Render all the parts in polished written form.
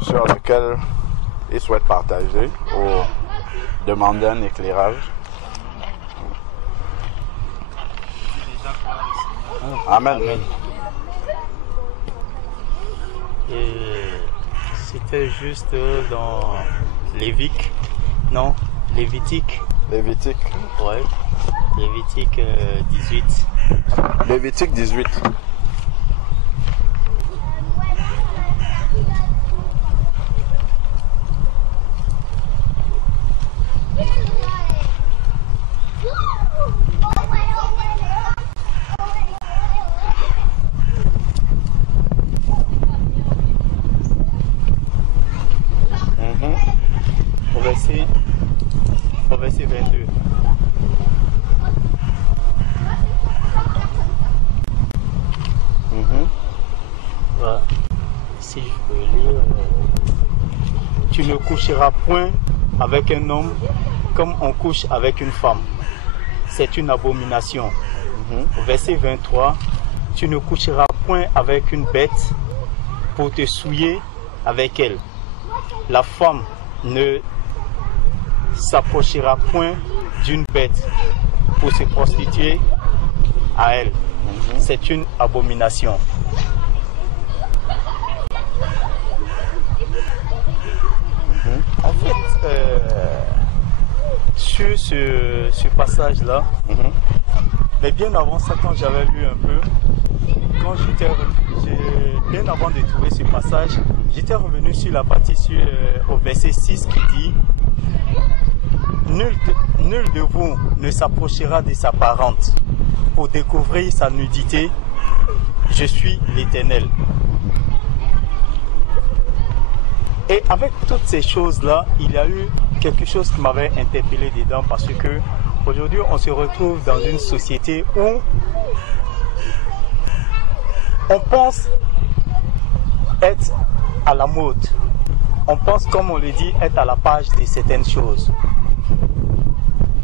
sur lequel il souhaite partager ou demander un éclairage. Amen. Amen. Et c'était juste dans Lévitique, non, Lévitique. Lévitique. Ouais, Lévitique 18. Lévitique 18. Au verset 22. Voilà. Si je peux lire. Tu ne coucheras point avec un homme comme on couche avec une femme. C'est une abomination. Au verset 23. Tu ne coucheras point avec une bête pour te souiller avec elle. La femme ne s'approchera point d'une bête pour se prostituer à elle. C'est une abomination. En fait, sur ce passage-là, mais bien avant ça, quand j'avais lu un peu, bien avant de trouver ce passage, j'étais revenu sur la partie au verset 6 qui dit Nul de vous ne s'approchera de sa parente pour découvrir sa nudité. Je suis l'Éternel. Et avec toutes ces choses-là, il y a eu quelque chose qui m'avait interpellé dedans parce que aujourd'hui, on se retrouve dans une société où on pense être à la mode. On pense, comme on le dit, être à la page de certaines choses.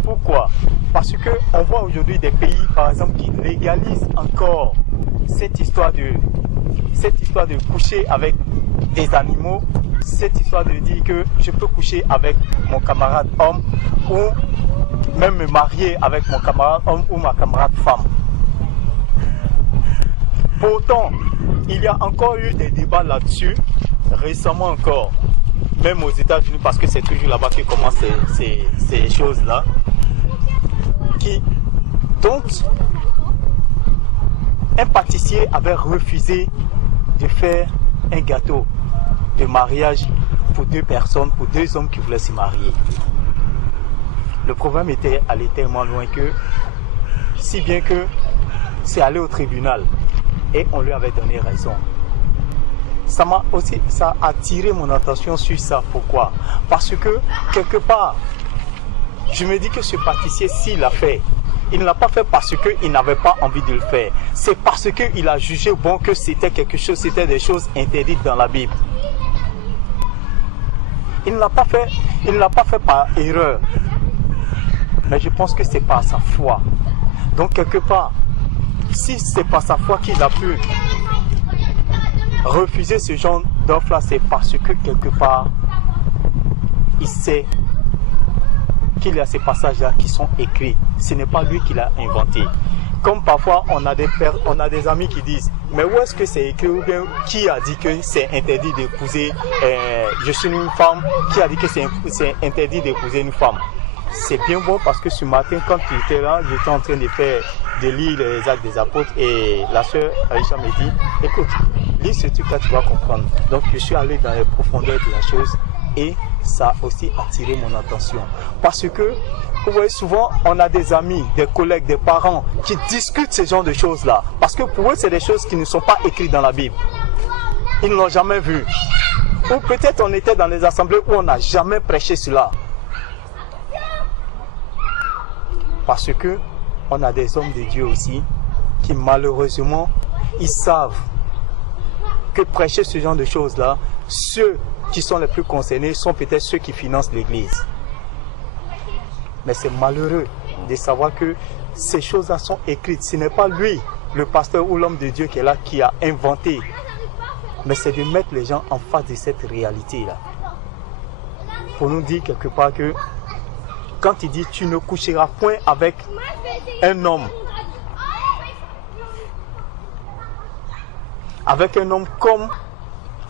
Pourquoi? Parce qu'on voit aujourd'hui des pays, par exemple, qui légalisent encore cette histoire de coucher avec des animaux, cette histoire de dire que je peux coucher avec mon camarade homme ou même me marier avec mon camarade homme ou ma camarade femme. Pourtant, il y a encore eu des débats là-dessus, récemment encore, même aux États-Unis, parce que c'est toujours là-bas que commencent ces choses-là, dont un pâtissier avait refusé de faire un gâteau de mariage pour deux personnes, pour deux hommes qui voulaient se marier. Le problème était allé tellement loin que, si bien que c'est allé au tribunal et on lui avait donné raison. Ça a attiré mon attention sur ça. Pourquoi? Parce que quelque part, je me dis que ce pâtissier, s'il l'a fait, il ne l'a pas fait parce qu'il n'avait pas envie de le faire. C'est parce qu'il a jugé bon que c'était quelque chose, c'était des choses interdites dans la Bible. Il ne l'a pas fait par erreur. Mais je pense que c'est par sa foi. Donc quelque part, si c'est par sa foi qu'il a pu refuser ce genre d'offre-là, c'est parce que quelque part, il sait qu'il y a ces passages-là qui sont écrits. Ce n'est pas lui qui l'a inventé. Comme parfois, on a des amis qui disent, mais où est-ce que c'est écrit ou bien qui a dit que c'est interdit d'épouser, je suis une femme, qui a dit que c'est interdit d'épouser une femme? C'est bien bon parce que ce matin, quand tu étais là, j'étais en train de lire les Actes des Apôtres et la sœur Aïcha me dit, écoute, lis ce truc-là, tu vas comprendre. Donc je suis allé dans les profondeurs de la chose et ça a aussi attiré mon attention. Parce que, vous voyez, souvent, on a des amis, des collègues, des parents qui discutent ce genre de choses-là. Parce que pour eux, c'est des choses qui ne sont pas écrites dans la Bible. Ils ne l'ont jamais vu. Ou peut-être on était dans les assemblées où on n'a jamais prêché cela. Parce que on a des hommes de Dieu aussi qui malheureusement, ils savent que prêcher ce genre de choses-là, ceux qui sont les plus concernés sont peut-être ceux qui financent l'Église. Mais c'est malheureux de savoir que ces choses-là sont écrites. Ce n'est pas lui, le pasteur ou l'homme de Dieu qui est là, qui a inventé mais c'est de mettre les gens en face de cette réalité-là. Pour nous dire quelque part que quand il dit tu ne coucheras point avec un homme, comme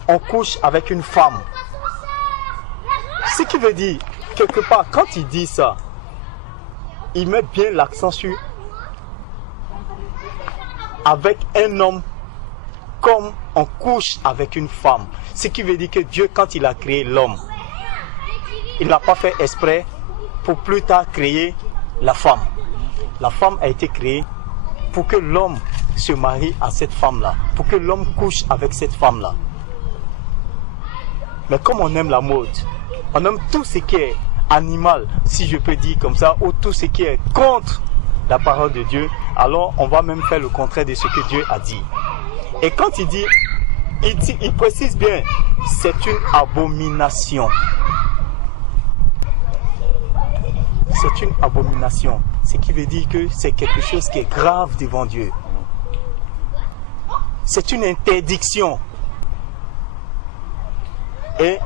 on couche avec une femme. Ce qui veut dire, quelque part, quand il dit ça, il met bien l'accent sur avec un homme comme on couche avec une femme. Ce qui veut dire que Dieu, quand il a créé l'homme, il n'a pas fait exprès pour plus tard créer la femme. La femme a été créée pour que l'homme se marie à cette femme-là, pour que l'homme couche avec cette femme-là. Mais comme on aime la mode, on aime tout ce qui est animal, si je peux dire comme ça, ou tout ce qui est contre la parole de Dieu, alors on va même faire le contraire de ce que Dieu a dit. Et quand il dit, il précise bien, c'est une abomination. C'est une abomination. Ce qui veut dire que c'est quelque chose qui est grave devant Dieu. C'est une interdiction. Et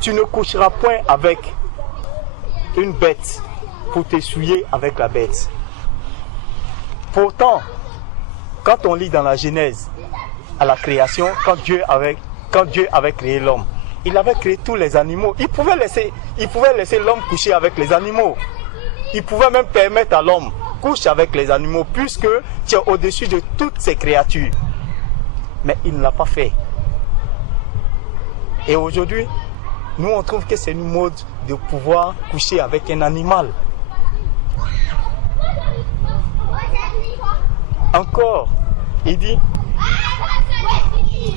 tu ne coucheras point avec une bête pour t'essuyer avec la bête. Pourtant, quand on lit dans la Genèse, à la création, quand Dieu avait créé l'homme, il avait créé tous les animaux. Il pouvait laisser l'homme coucher avec les animaux. Il pouvait même permettre à l'homme couche avec les animaux, puisque tu es au-dessus de toutes ces créatures. Mais il ne l'a pas fait. Et aujourd'hui, nous on trouve que c'est une mode de pouvoir coucher avec un animal. Encore, il dit,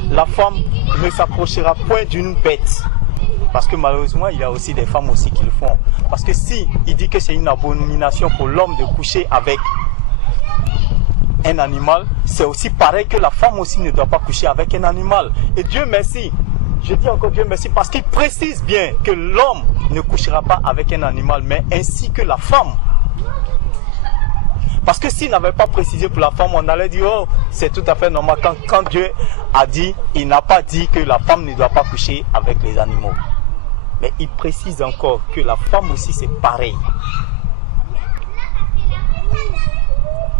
la femme ne s'approchera point d'une bête. Parce que malheureusement, il y a aussi des femmes aussi qui le font. Parce que si il dit que c'est une abomination pour l'homme de coucher avec un animal, c'est aussi pareil que la femme aussi ne doit pas coucher avec un animal. Et Dieu merci, je dis encore Dieu merci, parce qu'il précise bien que l'homme ne couchera pas avec un animal, mais ainsi que la femme. Parce que s'il n'avait pas précisé pour la femme, on allait dire, oh, c'est tout à fait normal. Quand Dieu a dit, il n'a pas dit que la femme ne doit pas coucher avec les animaux. Mais il précise encore que la femme aussi c'est pareil.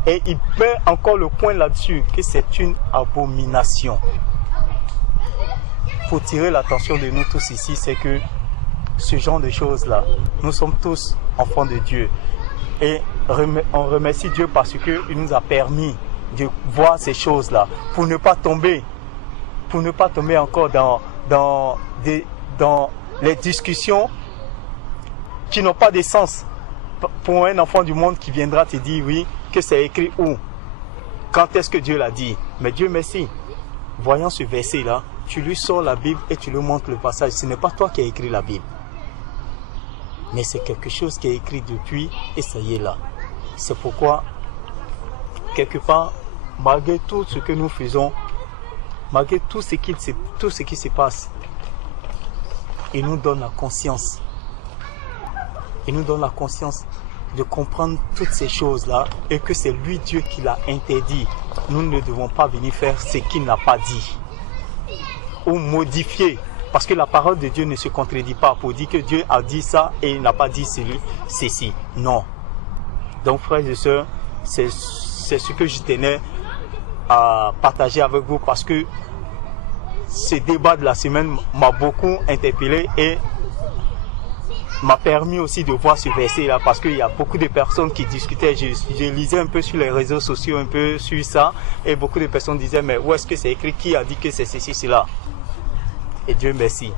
Et il met encore le point là-dessus, que c'est une abomination. Pour tirer l'attention de nous tous ici, c'est que ce genre de choses-là, nous sommes tous enfants de Dieu. Et on remercie Dieu parce qu'il nous a permis de voir ces choses-là, pour ne pas tomber encore dans les discussions qui n'ont pas de sens. Pour un enfant du monde qui viendra te dire oui, que c'est écrit où, quand est-ce que Dieu l'a dit. Mais Dieu merci, voyant ce verset-là, tu lui sors la Bible et tu lui montres le passage. Ce n'est pas toi qui as écrit la Bible, mais c'est quelque chose qui est écrit depuis et ça y est là. C'est pourquoi, quelque part, malgré tout ce que nous faisons, malgré tout ce qui se passe, il nous donne la conscience. Il nous donne la conscience de comprendre toutes ces choses-là et que c'est lui Dieu qui l'a interdit. Nous ne devons pas venir faire ce qu'il n'a pas dit ou modifier. Parce que la parole de Dieu ne se contredit pas pour dire que Dieu a dit ça et il n'a pas dit ceci. Non. Donc frères et sœurs, c'est ce que je tenais à partager avec vous, parce que ce débat de la semaine m'a beaucoup interpellé et m'a permis aussi de voir ce verset-là, parce qu'il y a beaucoup de personnes qui discutaient. Je lisais un peu sur les réseaux sociaux, un peu sur ça, et beaucoup de personnes disaient, mais où est-ce que c'est écrit, qui a dit que c'est ceci, cela? Et Dieu merci.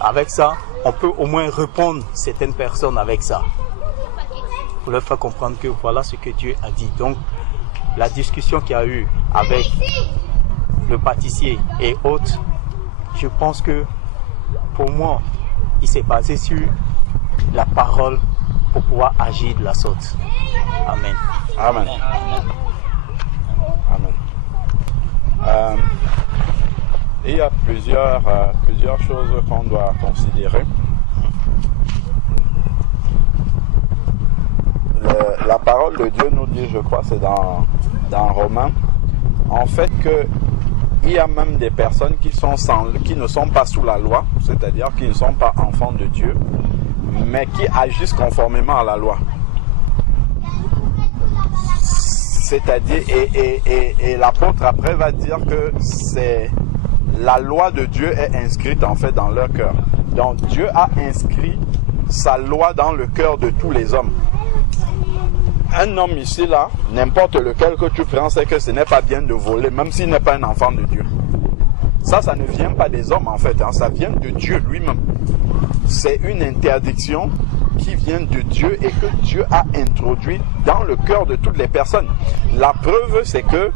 Avec ça, on peut au moins répondre certaines personnes avec ça, pour leur faire comprendre que voilà ce que Dieu a dit. Donc, la discussion qu'il y a eu avec le pâtissier et autres, je pense que pour moi, il s'est basé sur la parole pour pouvoir agir de la sorte. Amen. Amen. Amen. Il y a plusieurs choses qu'on doit considérer. La parole de Dieu nous dit, je crois, c'est dans Romains, en fait que il y a même des personnes qui ne sont pas sous la loi, c'est-à-dire qui ne sont pas enfants de Dieu, mais qui agissent conformément à la loi. C'est-à-dire, et l'apôtre après va dire que c'est la loi de Dieu est inscrite en fait dans leur cœur. Donc Dieu a inscrit sa loi dans le cœur de tous les hommes. Un homme ici là, n'importe lequel que tu prends, c'est que ce n'est pas bien de voler, même s'il n'est pas un enfant de Dieu. Ça ne vient pas des hommes en fait, hein, ça vient de Dieu lui-même. C'est une interdiction qui vient de Dieu et que Dieu a introduit dans le cœur de toutes les personnes. La preuve, c'est que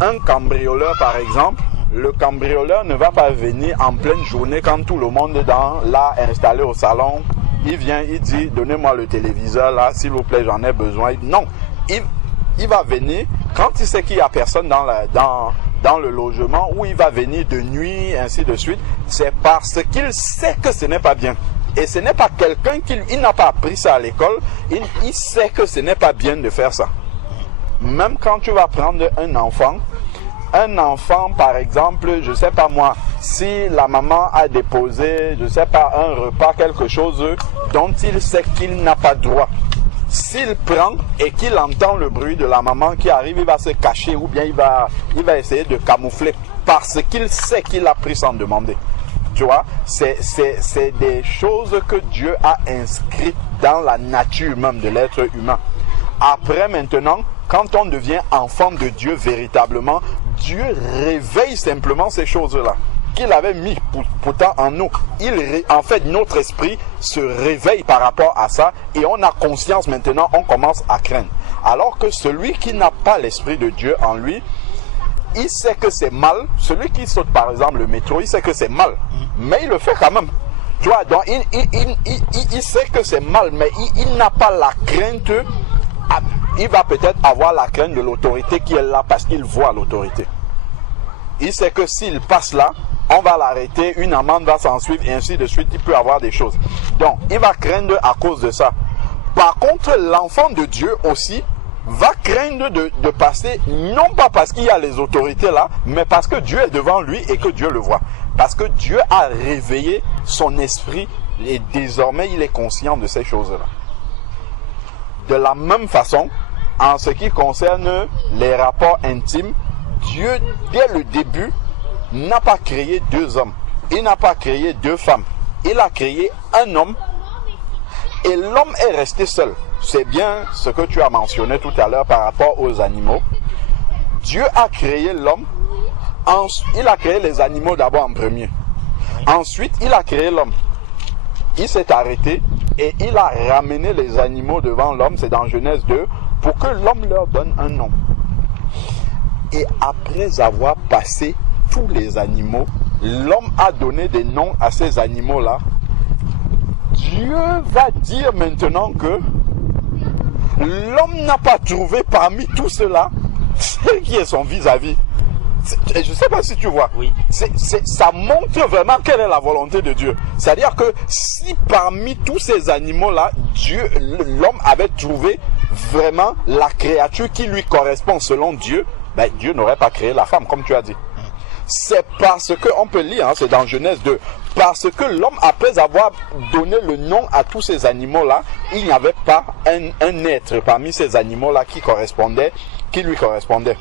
un cambrioleur, par exemple, le cambrioleur ne va pas venir en pleine journée quand tout le monde est là installé au salon. Il vient, il dit, donnez-moi le téléviseur là, s'il vous plaît, j'en ai besoin. Non, il va venir quand il sait qu'il n'y a personne dans le logement, où il va venir de nuit, ainsi de suite. C'est parce qu'il sait que ce n'est pas bien. Et ce n'est pas quelqu'un il n'a pas appris ça à l'école. Il sait que ce n'est pas bien de faire ça. Même quand tu vas prendre un enfant, par exemple, je sais pas moi, si la maman a déposé, je sais pas, un repas, quelque chose dont il sait qu'il n'a pas droit. S'il prend et qu'il entend le bruit de la maman qui arrive, il va se cacher ou bien il va essayer de camoufler parce qu'il sait qu'il a pris sans demander. Tu vois, c'est des choses que Dieu a inscrites dans la nature même de l'être humain. Après maintenant, quand on devient enfant de Dieu véritablement, Dieu réveille simplement ces choses-là qu'il avait mis pourtant en nous. En fait, notre esprit se réveille par rapport à ça et on a conscience maintenant, on commence à craindre. Alors que celui qui n'a pas l'esprit de Dieu en lui, il sait que c'est mal. Celui qui saute par exemple le métro, il sait que c'est mal, mais il le fait quand même. Tu vois, donc il sait que c'est mal, mais il n'a pas la crainte. Il va peut-être avoir la crainte de l'autorité qui est là parce qu'il voit l'autorité. Il sait que s'il passe là, on va l'arrêter, une amende va s'en suivre et ainsi de suite, il peut avoir des choses. Donc, il va craindre à cause de ça. Par contre, l'enfant de Dieu aussi va craindre de passer, non pas parce qu'il y a les autorités là, mais parce que Dieu est devant lui et que Dieu le voit. Parce que Dieu a réveillé son esprit et désormais il est conscient de ces choses-là. De la même façon, en ce qui concerne les rapports intimes, Dieu, dès le début, n'a pas créé deux hommes. Il n'a pas créé deux femmes. Il a créé un homme et l'homme est resté seul. C'est bien ce que tu as mentionné tout à l'heure par rapport aux animaux. Dieu a créé l'homme. Il a créé les animaux d'abord en premier. Ensuite, il a créé l'homme. Il s'est arrêté et il a ramené les animaux devant l'homme, c'est dans Genèse 2, pour que l'homme leur donne un nom. Et après avoir passé tous les animaux, l'homme a donné des noms à ces animaux-là. Dieu va dire maintenant que l'homme n'a pas trouvé parmi tout cela celle qui est son vis-à-vis. Je ne sais pas si tu vois. Oui. Ça montre vraiment quelle est la volonté de Dieu. C'est-à-dire que si parmi tous ces animaux-là, l'homme avait trouvé vraiment la créature qui lui correspond selon Dieu, ben Dieu n'aurait pas créé la femme, comme tu as dit. C'est parce que, on peut lire, hein, c'est dans Genèse 2, parce que l'homme, après avoir donné le nom à tous ces animaux-là, il n'y avait pas un être parmi ces animaux-là qui lui correspondait.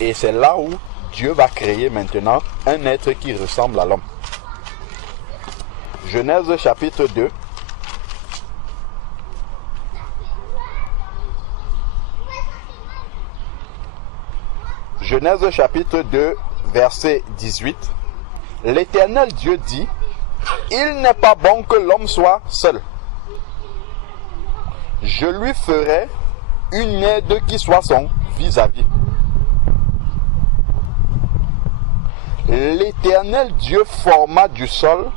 Et c'est là où Dieu va créer maintenant un être qui ressemble à l'homme. Genèse chapitre 2. Genèse chapitre 2, verset 18. L'Éternel Dieu dit, « Il n'est pas bon que l'homme soit seul. Je lui ferai une aide qui soit son vis-à-vis. » L'Éternel Dieu forma du sol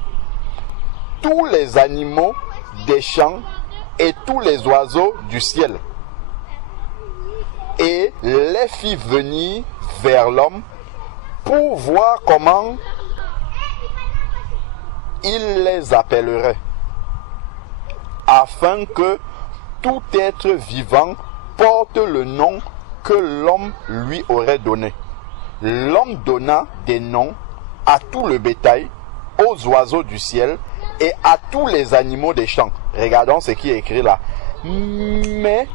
tous les animaux des champs et tous les oiseaux du ciel, et les fit venir vers l'homme pour voir comment il les appellerait, afin que tout être vivant porte le nom que l'homme lui aurait donné. l'homme donna des noms à tout le bétail, aux oiseaux du ciel et à tous les animaux des champs. Regardons ce qui est écrit là. Mais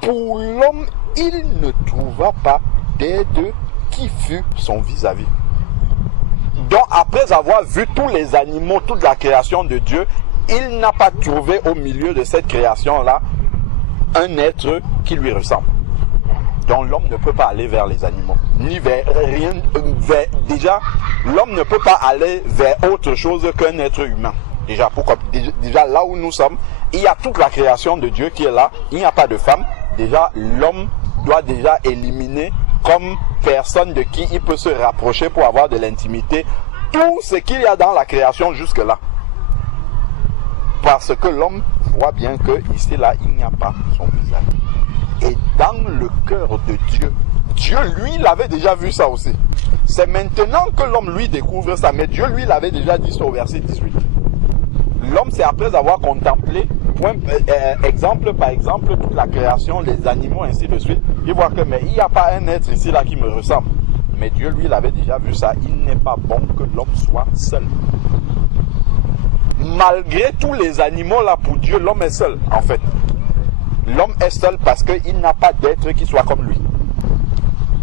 pour l'homme, il ne trouva pas d'aide qui fût son vis-à-vis. Donc après avoir vu tous les animaux, toute la création de Dieu, il n'a pas trouvé au milieu de cette création-là un être qui lui ressemble. Donc l'homme ne peut pas aller vers les animaux, ni vers rien. Déjà, l'homme ne peut pas aller vers autre chose qu'un être humain. Déjà là où nous sommes, il y a toute la création de Dieu qui est là. Il n'y a pas de femme. Déjà, l'homme doit déjà éliminer comme personne de qui il peut se rapprocher pour avoir de l'intimité tout ce qu'il y a dans la création jusque-là. Parce que l'homme voit bien que ici, là, il n'y a pas son visage. Et dans le cœur de Dieu, Dieu, lui, il avait déjà vu ça aussi. C'est maintenant que l'homme, lui, découvre ça. Mais Dieu, lui, l'avait déjà dit ça au verset 18. L'homme, c'est après avoir contemplé, exemple par exemple, toute la création, les animaux, ainsi de suite. Il voit que, mais il n'y a pas un être ici, là, qui me ressemble. Mais Dieu, lui, il avait déjà vu ça. Il n'est pas bon que l'homme soit seul. Malgré tous les animaux, là, pour Dieu, l'homme est seul, en fait. L'homme est seul parce qu'il n'a pas d'être qui soit comme lui.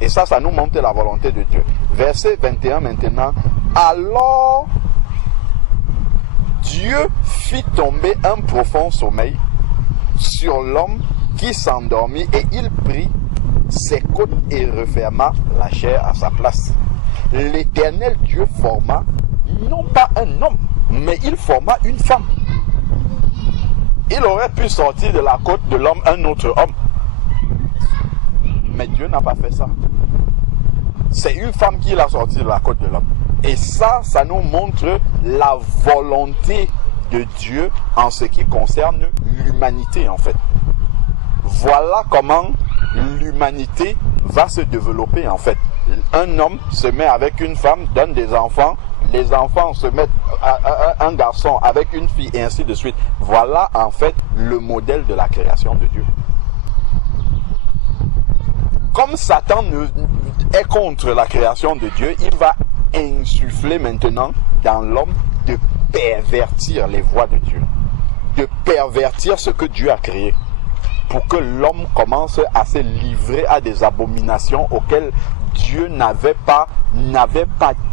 Et ça nous montre la volonté de Dieu. Verset 21 maintenant. Alors, Dieu fit tomber un profond sommeil sur l'homme qui s'endormit et il prit ses côtes et referma la chair à sa place. L'Éternel Dieu forma non pas un homme, mais il forma une femme. Il aurait pu sortir de la côte de l'homme un autre homme. Mais Dieu n'a pas fait ça. C'est une femme qui l'a sorti de la côte de l'homme. Et ça nous montre la volonté de Dieu en ce qui concerne l'humanité en fait. Voilà comment l'humanité va se développer en fait. Un homme se met avec une femme, donne des enfants. Les enfants se mettent un garçon avec une fille et ainsi de suite. Voilà en fait le modèle de la création de Dieu. Comme Satan est contre la création de Dieu, il va insuffler maintenant dans l'homme de pervertir les voies de Dieu. De pervertir ce que Dieu a créé. Pour que l'homme commence à se livrer à des abominations auxquelles Dieu n'avait pas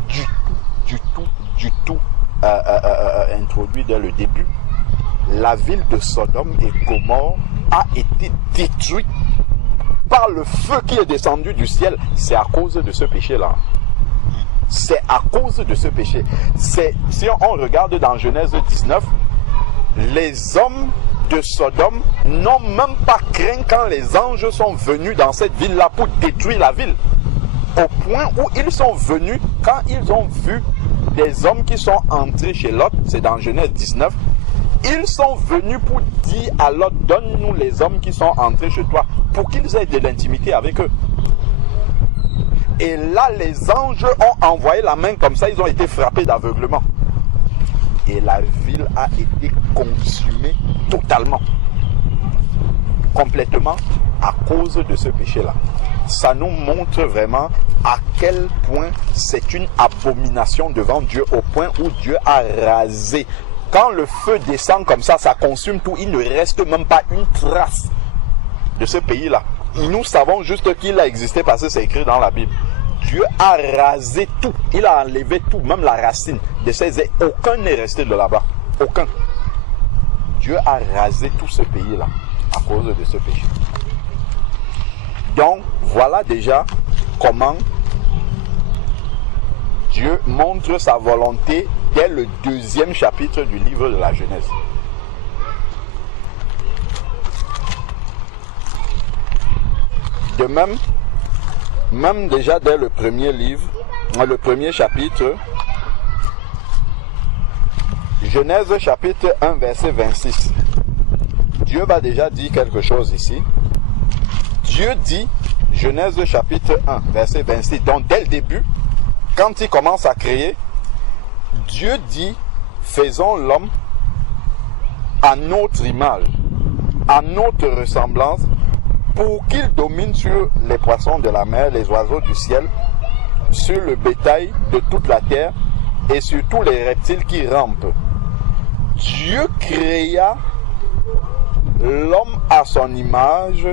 du tout introduit dès le début. La ville de Sodome et Gomorrhe a été détruite par le feu qui est descendu du ciel. C'est à cause de ce péché-là. C'est à cause de ce péché. Si on regarde dans Genèse 19, les hommes de Sodome n'ont même pas craint quand les anges sont venus dans cette ville-là pour détruire la ville. Au point où ils sont venus, quand ils ont vu des hommes qui sont entrés chez Lot, c'est dans Genèse 19, ils sont venus pour dire à Lot, donne-nous les hommes qui sont entrés chez toi, pour qu'ils aient de l'intimité avec eux. Et là, les anges ont envoyé la main comme ça, ils ont été frappés d'aveuglement. Et la ville a été consumée totalement, complètement, à cause de ce péché-là. Ça nous montre vraiment à quel point c'est une abomination devant Dieu, au point où Dieu a rasé. Quand le feu descend comme ça, ça consume tout, il ne reste même pas une trace de ce pays-là. Nous savons juste qu'il a existé parce que c'est écrit dans la Bible. Dieu a rasé tout, il a enlevé tout, même la racine de ces êtres. Aucun n'est resté de là-bas, aucun. Dieu a rasé tout ce pays-là à cause de ce péché. Donc, voilà déjà comment Dieu montre sa volonté dès le 2e chapitre du livre de la Genèse. De même déjà dès le premier livre, le premier chapitre, Genèse chapitre 1 verset 26. Dieu va déjà dire quelque chose ici. Dieu dit, Genèse chapitre 1 verset 26, donc dès le début, quand il commence à créer, Dieu dit, faisons l'homme à notre image, à notre ressemblance, pour qu'il domine sur les poissons de la mer, les oiseaux du ciel, sur le bétail de toute la terre et sur tous les reptiles qui rampent. Dieu créa l'homme à son image.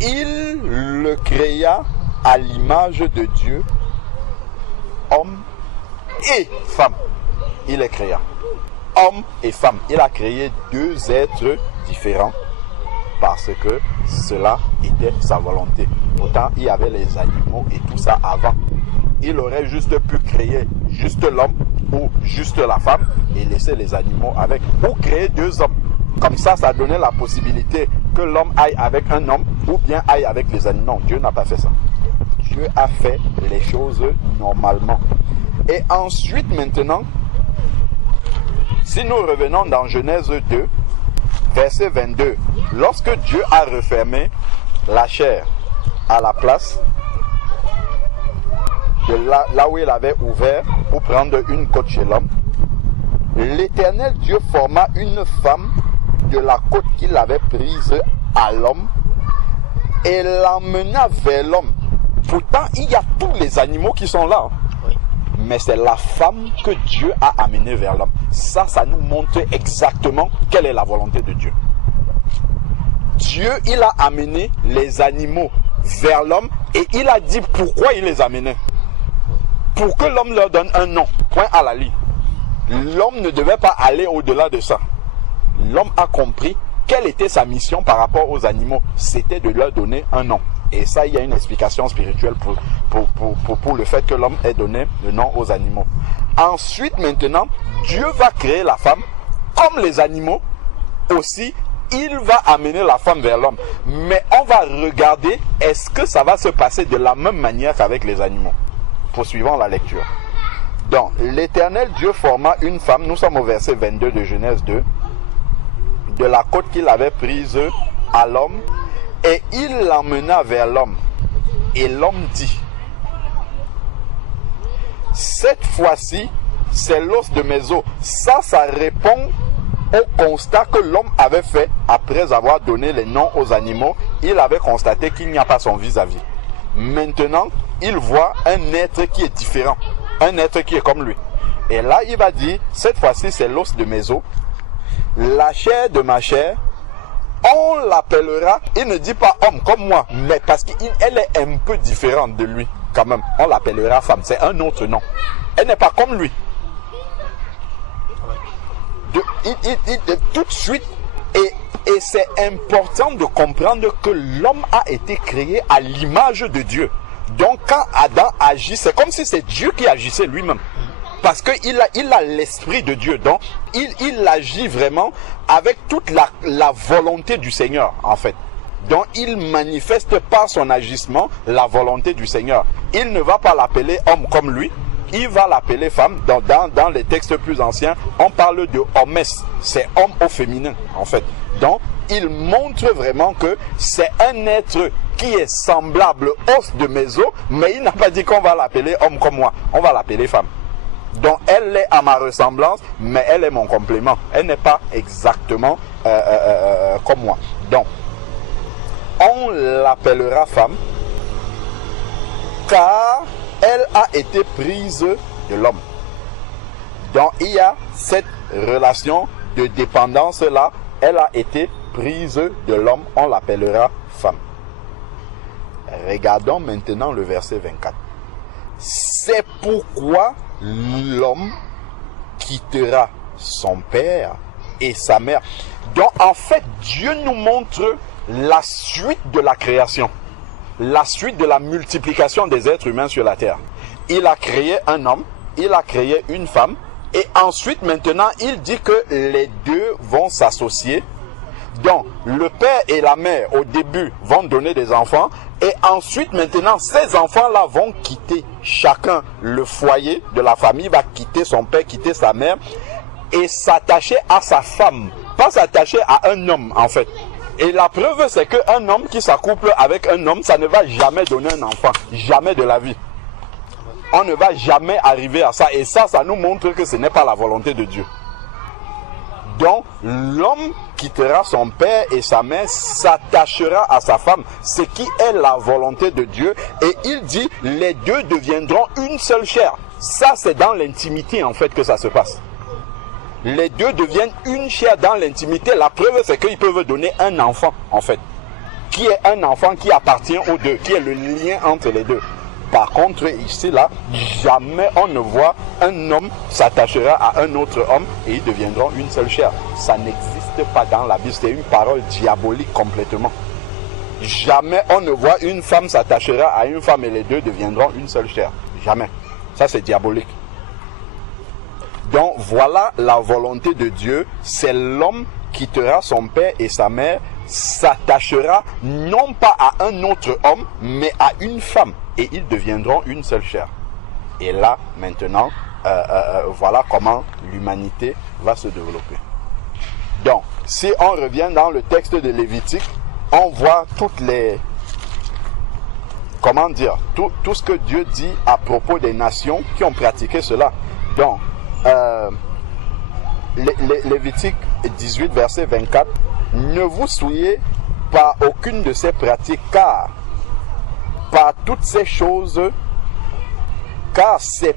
Il le créa à l'image de Dieu. Homme et femme. Il les créa. Homme et femme. Il a créé deux êtres différents parce que cela était sa volonté. Pourtant, il y avait les animaux et tout ça avant. Il aurait juste pu créer juste l'homme ou juste la femme et laisser les animaux avec. Ou créer deux hommes. Comme ça, ça donnait la possibilité que l'homme aille avec un homme ou bien aille avec les animaux. Non, Dieu n'a pas fait ça. Dieu a fait les choses normalement. Et ensuite, maintenant, si nous revenons dans Genèse 2, verset 22, lorsque Dieu a refermé la chair à la place de là où il avait ouvert pour prendre une côte chez l'homme, l'Éternel Dieu forma une femme de la côte qu'il avait prise à l'homme et l'emmena vers l'homme. Pourtant, il y a tous les animaux qui sont là. Mais c'est la femme que Dieu a amenée vers l'homme. Ça nous montre exactement quelle est la volonté de Dieu. Dieu, il a amené les animaux vers l'homme et il a dit pourquoi il les amenait. Pour que l'homme leur donne un nom. Point à la ligne. L'homme ne devait pas aller au-delà de ça. L'homme a compris quelle était sa mission par rapport aux animaux. C'était de leur donner un nom. Et ça, il y a une explication spirituelle pour le fait que l'homme ait donné le nom aux animaux. Ensuite, maintenant, Dieu va créer la femme. Comme les animaux, aussi, il va amener la femme vers l'homme. Mais on va regarder, est-ce que ça va se passer de la même manière qu'avec les animaux? Poursuivons la lecture. Donc, l'Éternel Dieu forma une femme, nous sommes au verset 22 de Genèse 2, de la côte qu'il avait prise à l'homme, et il l'emmena vers l'homme. Et l'homme dit, cette fois-ci, c'est l'os de mes os. Ça répond au constat que l'homme avait fait après avoir donné les noms aux animaux. Il avait constaté qu'il n'y a pas son vis-à-vis. Maintenant, il voit un être qui est différent. Un être qui est comme lui. Et là, il va dire, cette fois-ci, c'est l'os de mes os. La chair de ma chair. On l'appellera, il ne dit pas homme comme moi, mais parce qu'elle est un peu différente de lui, quand même. On l'appellera femme, c'est un autre nom. Elle n'est pas comme lui. Tout de suite, et c'est important de comprendre que l'homme a été créé à l'image de Dieu. Donc quand Adam agit, c'est comme si c'est Dieu qui agissait lui-même. Parce qu'il a l'esprit de Dieu. Donc, il agit vraiment avec toute la volonté du Seigneur, en fait. Donc, il manifeste par son agissement la volonté du Seigneur. Il ne va pas l'appeler homme comme lui. Il va l'appeler femme. Dans les textes plus anciens, on parle de hommes. C'est homme au féminin, en fait. Donc, il montre vraiment que c'est un être qui est semblable os de mes os, mais il n'a pas dit qu'on va l'appeler homme comme moi. On va l'appeler femme. Donc elle est à ma ressemblance, mais elle est mon complément. Elle n'est pas exactement comme moi. Donc, on l'appellera femme, car elle a été prise de l'homme. Donc il y a cette relation de dépendance là. Elle a été prise de l'homme, on l'appellera femme. Regardons maintenant le verset 24. C'est pourquoi l'homme quittera son père et sa mère. Donc en fait, Dieu nous montre la suite de la création, la suite de la multiplication des êtres humains sur la terre. Il a créé un homme, il a créé une femme, et ensuite maintenant il dit que les deux vont s'associer. Donc le père et la mère au début vont donner des enfants, et ensuite maintenant ces enfants-là vont quitter chacun le foyer de la famille, va quitter son père, quitter sa mère et s'attacher à sa femme, pas s'attacher à un homme en fait. Et la preuve c'est qu'un homme qui s'accouple avec un homme, ça ne va jamais donner un enfant, jamais de la vie. On ne va jamais arriver à ça, et ça nous montre que ce n'est pas la volonté de Dieu. Donc, l'homme quittera son père et sa mère, s'attachera à sa femme, ce qui est la volonté de Dieu. Et il dit, les deux deviendront une seule chair. Ça, c'est dans l'intimité, en fait, que ça se passe. Les deux deviennent une chair dans l'intimité. La preuve, c'est qu'ils peuvent donner un enfant, en fait. Qui est un enfant qui appartient aux deux, qui est le lien entre les deux. Par contre, ici, là, jamais on ne voit un homme s'attachera à un autre homme et ils deviendront une seule chair. Ça n'existe pas dans la Bible. C'est une parole diabolique complètement. Jamais on ne voit une femme s'attachera à une femme et les deux deviendront une seule chair. Jamais. Ça, c'est diabolique. Donc, voilà la volonté de Dieu. C'est l'homme qui quittera son père et sa mère, s'attachera non pas à un autre homme, mais à une femme. Et ils deviendront une seule chair. Et là, maintenant, voilà comment l'humanité va se développer. Donc, si on revient dans le texte de Lévitique, on voit toutes les... Comment dire? Tout ce que Dieu dit à propos des nations qui ont pratiqué cela. Donc, Lévitique 18, verset 24. Ne vous souillez par aucune de ces pratiques, car c'est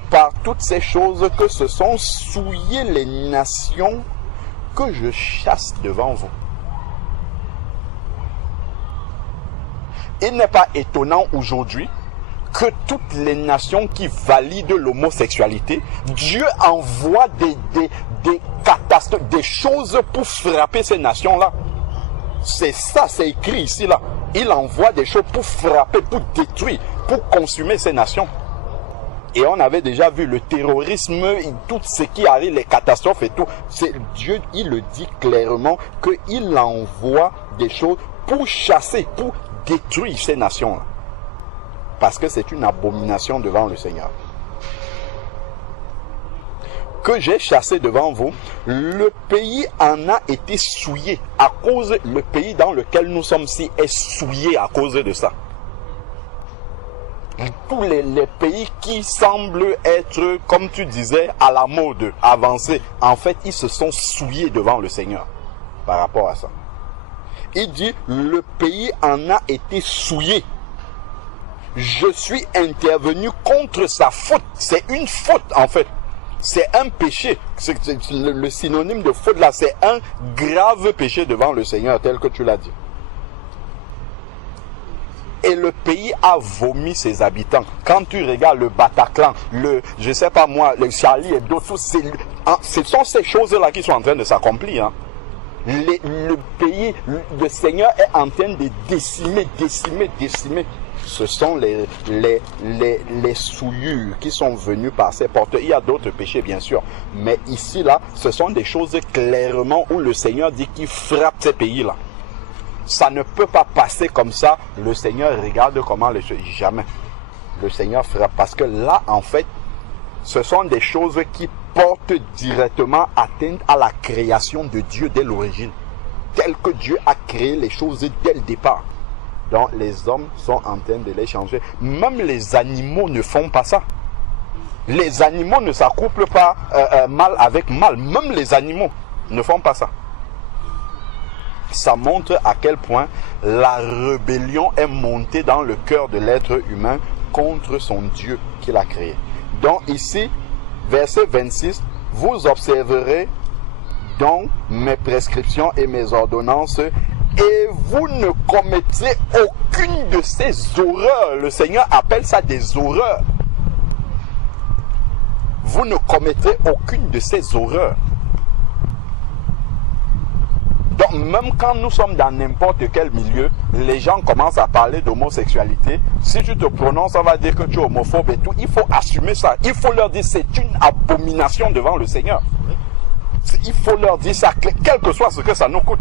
par toutes ces choses que se sont souillées les nations que je chasse devant vous. Il n'est pas étonnant aujourd'hui que toutes les nations qui valident l'homosexualité, Dieu envoie des catastrophes, des choses pour frapper ces nations-là. C'est ça, c'est écrit ici, là. Il envoie des choses pour frapper, pour détruire, pour consumer ces nations. Et on avait déjà vu le terrorisme, tout ce qui arrive, les catastrophes et tout. C'est Dieu, il le dit clairement qu'il envoie des choses pour chasser, pour détruire ces nations-là. Parce que c'est une abomination devant le Seigneur. Que j'ai chassé devant vous, le pays en a été souillé à cause, le pays dans lequel nous sommes ici est souillé à cause de ça. Tous les pays qui semblent être, comme tu disais, à la mode, avancés, en fait, ils se sont souillés devant le Seigneur par rapport à ça. Il dit, le pays en a été souillé. Je suis intervenu contre sa faute. C'est une faute, en fait. C'est un péché. Le synonyme de faute là, c'est un grave péché devant le Seigneur, tel que tu l'as dit. Et le pays a vomi ses habitants. Quand tu regardes le Bataclan, je sais pas moi, le Charlie Hebdo, ce sont ces choses-là qui sont en train de s'accomplir. Hein. Le pays, le Seigneur est en train de décimer. Ce sont les souillures qui sont venues par ces portes. Il y a d'autres péchés, bien sûr. Mais ici, là, ce sont des choses clairement où le Seigneur dit qu'il frappe ces pays-là. Ça ne peut pas passer comme ça. Le Seigneur regarde comment les choses... Jamais. Le Seigneur frappe. Parce que là, en fait, ce sont des choses qui portent directement atteinte à la création de Dieu dès l'origine. Tel que Dieu a créé les choses dès le départ. Donc les hommes sont en train de les changer. Même les animaux ne font pas ça. Les animaux ne s'accouplent pas mâle avec mâle. Même les animaux ne font pas ça. Ça montre à quel point la rébellion est montée dans le cœur de l'être humain contre son Dieu qu'il a créé. Donc ici, verset 26, vous observerez donc mes prescriptions et mes ordonnances et vous ne commettrez aucune de ces horreurs. Le Seigneur appelle ça des horreurs. Vous ne commettrez aucune de ces horreurs. Donc même quand nous sommes dans n'importe quel milieu, les gens commencent à parler d'homosexualité. Si tu te prononces, on va dire que tu es homophobe et tout. Il faut assumer ça. Il faut leur dire que c'est une abomination devant le Seigneur. Il faut leur dire ça, quel que soit ce que ça nous coûte.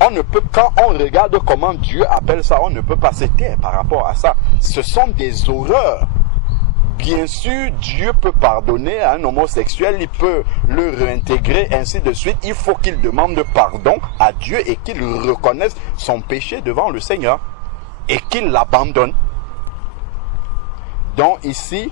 On ne peut, quand on regarde comment Dieu appelle ça, on ne peut pas se taire par rapport à ça. Ce sont des horreurs. Bien sûr, Dieu peut pardonner à un homosexuel, il peut le réintégrer, ainsi de suite. Il faut qu'il demande pardon à Dieu et qu'il reconnaisse son péché devant le Seigneur et qu'il l'abandonne. Donc ici,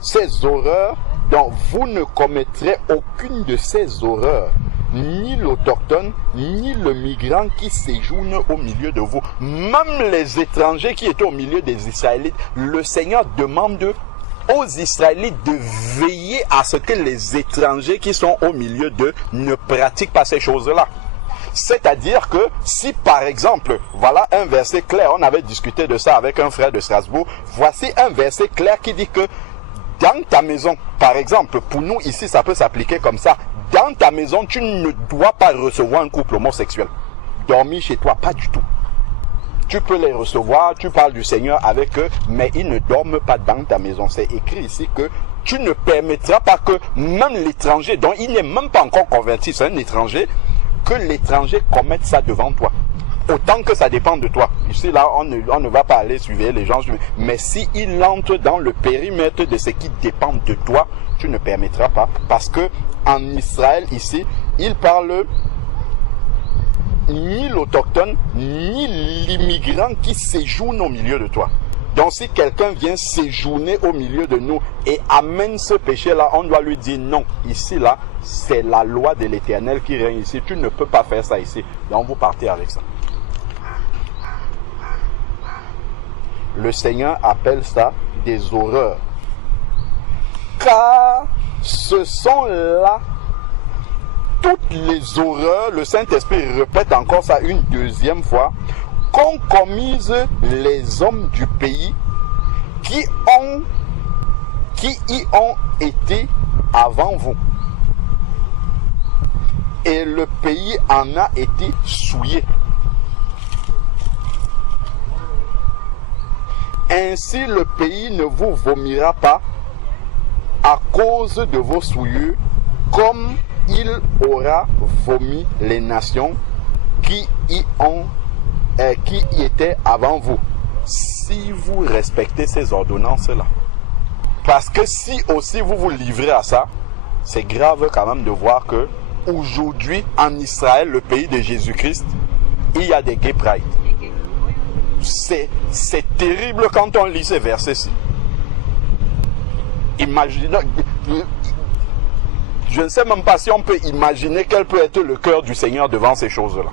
ces horreurs Donc, vous ne commettrez aucune de ces horreurs, ni l'autochtone, ni le migrant qui séjourne au milieu de vous. Même les étrangers qui étaient au milieu des Israélites, le Seigneur demande aux Israélites de veiller à ce que les étrangers qui sont au milieu d'eux ne pratiquent pas ces choses-là. C'est-à-dire que si par exemple, voilà un verset clair, on avait discuté de ça avec un frère de Strasbourg, voici un verset clair qui dit que dans ta maison, par exemple, pour nous ici ça peut s'appliquer comme ça, dans ta maison tu ne dois pas recevoir un couple homosexuel, dormir chez toi, pas du tout. Tu peux les recevoir, tu parles du Seigneur avec eux, mais ils ne dorment pas dans ta maison. C'est écrit ici que tu ne permettras pas que même l'étranger, dont il n'est même pas encore converti, c'est un étranger, que l'étranger commette ça devant toi. Autant que ça dépend de toi. Ici, là, on ne va pas aller suivre les gens. Mais s'il entre dans le périmètre de ce qui dépend de toi, tu ne permettras pas. Parce que en Israël, ici, il parle ni l'autochtone, ni l'immigrant qui séjourne au milieu de toi. Donc si quelqu'un vient séjourner au milieu de nous et amène ce péché-là, on doit lui dire non. Ici, là, c'est la loi de l'Éternel qui règne ici. Tu ne peux pas faire ça ici. Donc vous partez avec ça. Le Seigneur appelle ça des horreurs. Car ce sont là toutes les horreurs, le Saint-Esprit répète encore ça une deuxième fois, qu'ont commise les hommes du pays qui y ont été avant vous. Et le pays en a été souillé. Ainsi le pays ne vous vomira pas à cause de vos souillures, comme il aura vomi les nations qui y étaient avant vous, si vous respectez ces ordonnances-là. Parce que si aussi vous vous livrez à ça, c'est grave quand même de voir que aujourd'hui en Israël, le pays de Jésus-Christ, il y a des gay pride. C'est terrible quand on lit ces versets-ci. Imaginez, je ne sais même pas si on peut imaginer quel peut être le cœur du Seigneur devant ces choses-là.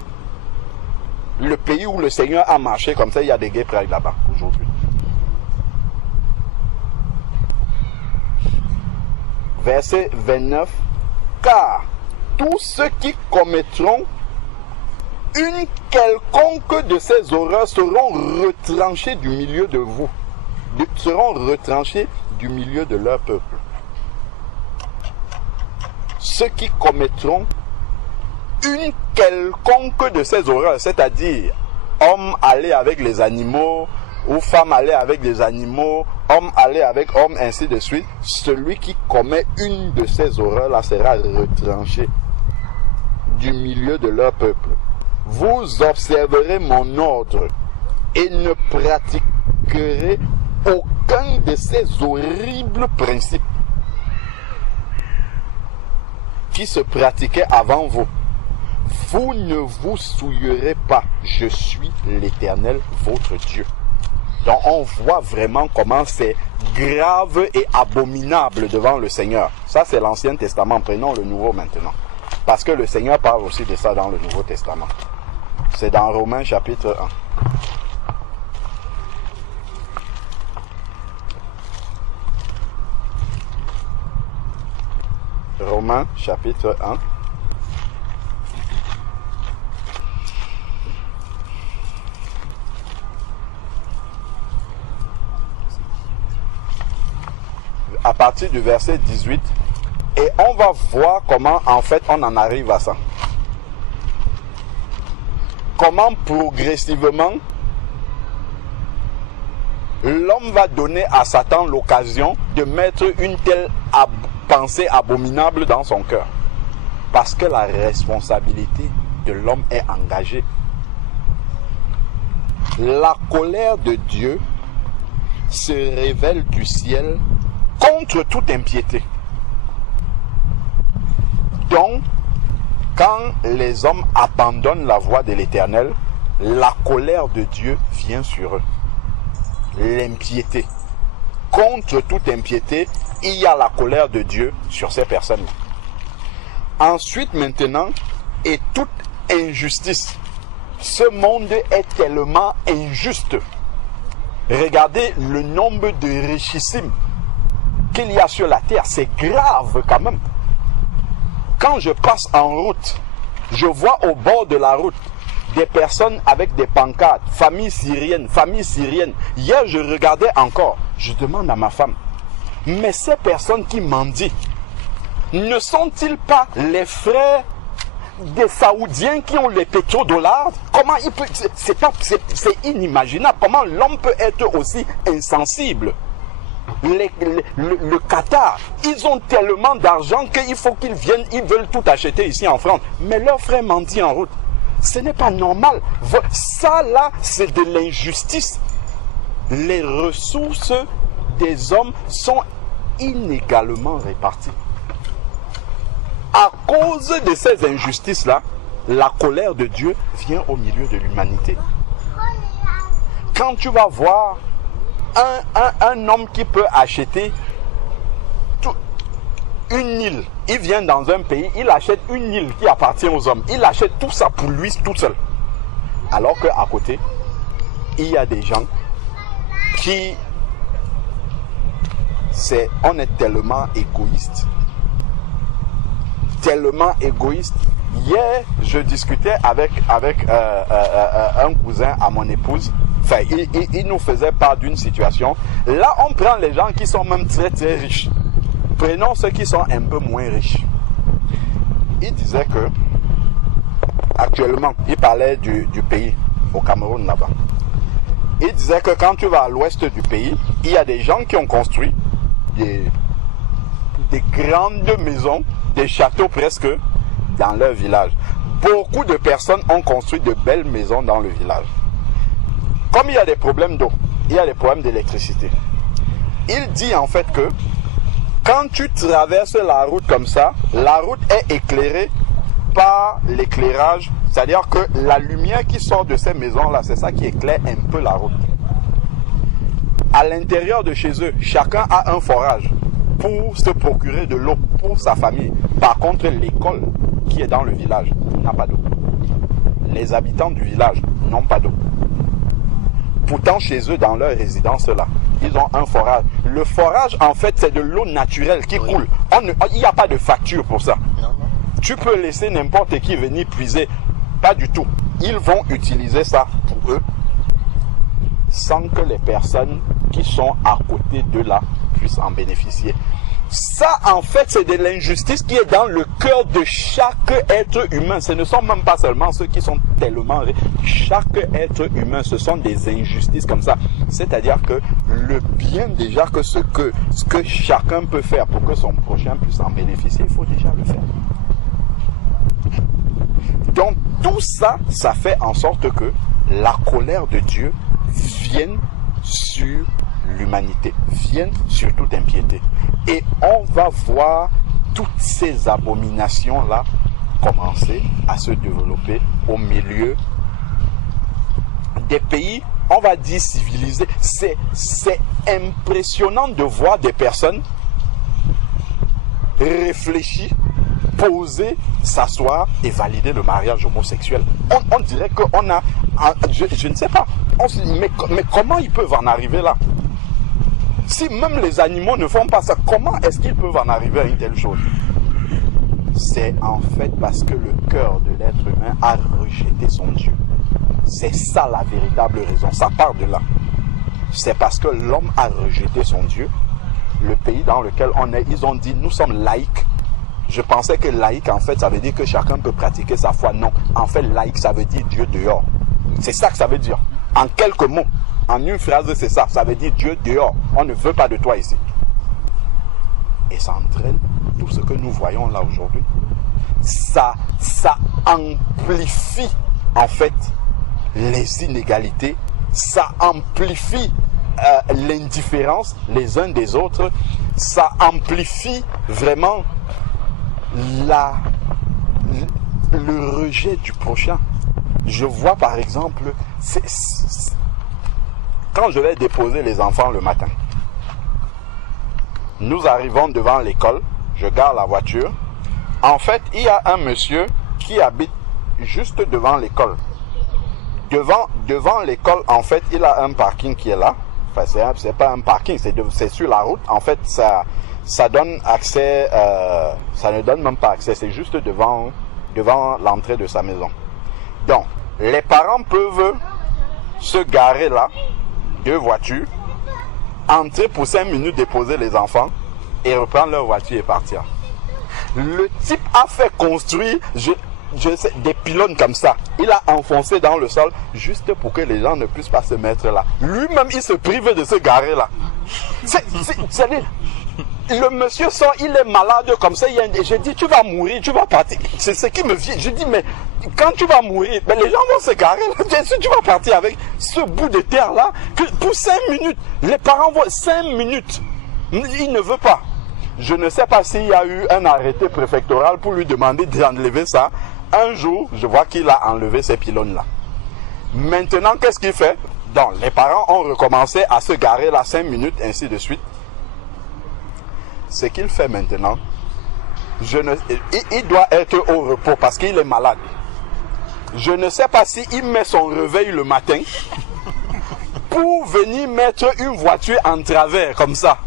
Le pays où le Seigneur a marché comme ça, il y a des gay pride là-bas aujourd'hui. Verset 29. Car tous ceux qui commettront une quelconque de ces horreurs seront retranchés du milieu de vous, seront retranchés du milieu de leur peuple. Ceux qui commettront une quelconque de ces horreurs, c'est-à-dire homme aller avec les animaux, ou femme aller avec les animaux, homme aller avec homme, ainsi de suite, celui qui commet une de ces horreurs-là sera retranché du milieu de leur peuple. Vous observerez mon ordre et ne pratiquerez aucun de ces horribles principes qui se pratiquaient avant vous. Vous ne vous souillerez pas. Je suis l'Éternel, votre Dieu. Donc on voit vraiment comment c'est grave et abominable devant le Seigneur. Ça c'est l'Ancien Testament, prenons le Nouveau maintenant. Parce que le Seigneur parle aussi de ça dans le Nouveau Testament. C'est dans Romains chapitre 1. Romains chapitre 1. À partir du verset 18, et on va voir comment en fait on en arrive à ça. Comment progressivement l'homme va donner à Satan l'occasion de mettre une telle pensée abominable dans son cœur. Parce que la responsabilité de l'homme est engagée. La colère de Dieu se révèle du ciel contre toute impiété. Donc, quand les hommes abandonnent la voie de l'Éternel, la colère de Dieu vient sur eux. L'impiété. Contre toute impiété, il y a la colère de Dieu sur ces personnes. Ensuite, maintenant, et toute injustice. Ce monde est tellement injuste. Regardez le nombre de richissimes qu'il y a sur la terre. C'est grave quand même. Quand je passe en route, je vois au bord de la route des personnes avec des pancartes, famille syrienne, famille syrienne. Hier, je regardais encore, je demande à ma femme, mais ces personnes qui mendient, ne sont-ils pas les frères des Saoudiens qui ont les pétrodollars? Comment il peut... C'est inimaginable. Comment l'homme peut être aussi insensible? Le Qatar, ils ont tellement d'argent qu'il faut qu'ils viennent, ils veulent tout acheter ici en France. Mais leurs frères mendient en route. Ce n'est pas normal. Ça là, c'est de l'injustice. Les ressources des hommes sont inégalement réparties. À cause de ces injustices-là, la colère de Dieu vient au milieu de l'humanité. Quand tu vas voir un homme qui peut acheter une île, il vient dans un pays, il achète une île qui appartient aux hommes, il achète tout ça pour lui tout seul. Alors qu'à côté, il y a des gens qui... On est tellement égoïste. Tellement égoïste. Hier, je discutais avec un cousin à mon épouse. Enfin, il nous faisait part d'une situation. Là, on prend les gens qui sont même très très riches. Prenons ceux qui sont un peu moins riches. Il disait que, actuellement, il parlait du pays, au Cameroun là-bas. Il disait que quand tu vas à l'ouest du pays, il y a des gens qui ont construit des grandes maisons, des châteaux presque, dans leur village. Beaucoup de personnes ont construit de belles maisons dans le village. Comme il y a des problèmes d'eau, il y a des problèmes d'électricité. Il dit en fait que quand tu traverses la route comme ça, la route est éclairée par l'éclairage, c'est-à-dire que la lumière qui sort de ces maisons-là, c'est ça qui éclaire un peu la route. À l'intérieur de chez eux, chacun a un forage pour se procurer de l'eau pour sa famille. Par contre, l'école qui est dans le village n'a pas d'eau. Les habitants du village n'ont pas d'eau. Pourtant, chez eux, dans leur résidence là, ils ont un forage. Le forage, en fait, c'est de l'eau naturelle qui coule. Il n'y a pas de facture pour ça. Non. Tu peux laisser n'importe qui venir puiser. Pas du tout. Ils vont utiliser ça pour eux, sans que les personnes qui sont à côté de là puissent en bénéficier. Ça, en fait, c'est de l'injustice qui est dans le cœur de chaque être humain. Ce ne sont même pas seulement ceux qui sont tellement... Chaque être humain, ce sont des injustices comme ça. C'est-à-dire que le bien déjà, que ce que chacun peut faire pour que son prochain puisse en bénéficier, il faut déjà le faire. Donc, tout ça, ça fait en sorte que la colère de Dieu vienne sur l'humanité, vienne sur toute impiété. Et on va voir toutes ces abominations-là commencer à se développer au milieu des pays, on va dire civilisés. C'est impressionnant de voir des personnes réfléchir, poser, s'asseoir et valider le mariage homosexuel. On dirait qu'on a... Je ne sais pas. Mais comment ils peuvent en arriver là? Si même les animaux ne font pas ça, comment est-ce qu'ils peuvent en arriver à une telle chose? C'est en fait parce que le cœur de l'être humain a rejeté son Dieu. C'est ça la véritable raison. Ça part de là. C'est parce que l'homme a rejeté son Dieu. Le pays dans lequel on est, ils ont dit, nous sommes laïcs. Je pensais que laïque, en fait, ça veut dire que chacun peut pratiquer sa foi. Non. En fait, laïque, ça veut dire Dieu dehors. C'est ça que ça veut dire. En quelques mots. En une phrase, c'est ça. Ça veut dire Dieu dehors. On ne veut pas de toi ici. Et ça entraîne tout ce que nous voyons là aujourd'hui. Ça amplifie, en fait, les inégalités. Ça amplifie l'indifférence les uns des autres. Ça amplifie vraiment le rejet du prochain. Je vois par exemple, quand je vais déposer les enfants le matin, Nous arrivons devant l'école, je gare la voiture. En fait, il y a un monsieur qui habite juste devant l'école. Devant l'école, en fait, il a un parking qui est là. Enfin, c'est pas un parking, c'est sur la route. En fait, ça donne accès, ça ne donne même pas accès, c'est juste devant l'entrée de sa maison. Donc, les parents peuvent se garer là, 2 voitures, entrer pour 5 minutes, déposer les enfants et reprendre leur voiture et partir. Le type a fait construire je sais, des pylônes comme ça. Il a enfoncé dans le sol juste pour que les gens ne puissent pas se mettre là. Lui-même, il se prive de se garer là. Le monsieur sort, il est malade comme ça. Je dis, tu vas mourir, tu vas partir. C'est ce qui me vient. Je dis, mais quand tu vas mourir, ben les gens vont se garer là. Bien sûr, tu vas partir avec ce bout de terre là. Que pour 5 minutes, les parents vont 5 minutes. Il ne veut pas. Je ne sais pas s'il y a eu un arrêté préfectoral pour lui demander d'enlever ça. Un jour, je vois qu'il a enlevé ces pylônes-là. Maintenant, qu'est-ce qu'il fait? Donc, les parents ont recommencé à se garer là 5 minutes, ainsi de suite. Ce qu'il fait maintenant, il doit être au repos parce qu'il est malade. Je ne sais pas s'il met son réveil le matin pour venir mettre une voiture en travers, comme ça.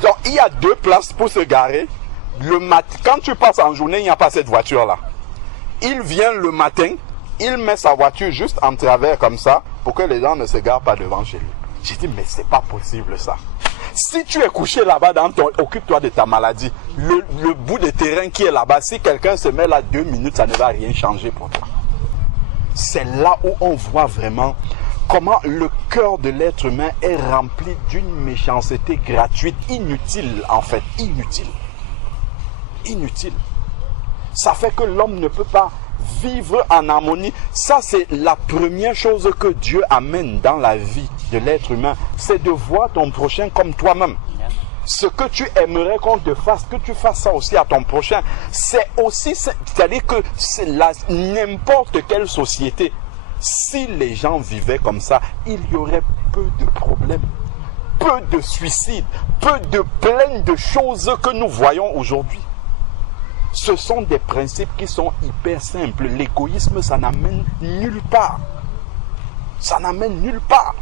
Donc, il y a 2 places pour se garer. Quand tu passes en journée, il n'y a pas cette voiture-là. Il vient le matin, il met sa voiture juste en travers comme ça, pour que les gens ne se garent pas devant chez lui. J'ai dit, mais c'est pas possible ça. Si tu es couché là-bas, occupe-toi de ta maladie. Le bout de terrain qui est là-bas, si quelqu'un se met là 2 minutes, ça ne va rien changer pour toi. C'est là où on voit vraiment comment le cœur de l'être humain est rempli d'une méchanceté gratuite, inutile en fait, inutile. Inutile. Ça fait que l'homme ne peut pas vivre en harmonie. Ça, c'est la première chose que Dieu amène dans la vie de l'être humain. C'est de voir ton prochain comme toi-même. Ce que tu aimerais qu'on te fasse, que tu fasses ça aussi à ton prochain. C'est aussi, c'est-à-dire que c'est n'importe quelle société, si les gens vivaient comme ça, il y aurait peu de problèmes, peu de suicides, peu de plein de choses que nous voyons aujourd'hui. Ce sont des principes qui sont hyper simples. L'égoïsme, ça n'amène nulle part. Ça n'amène nulle part.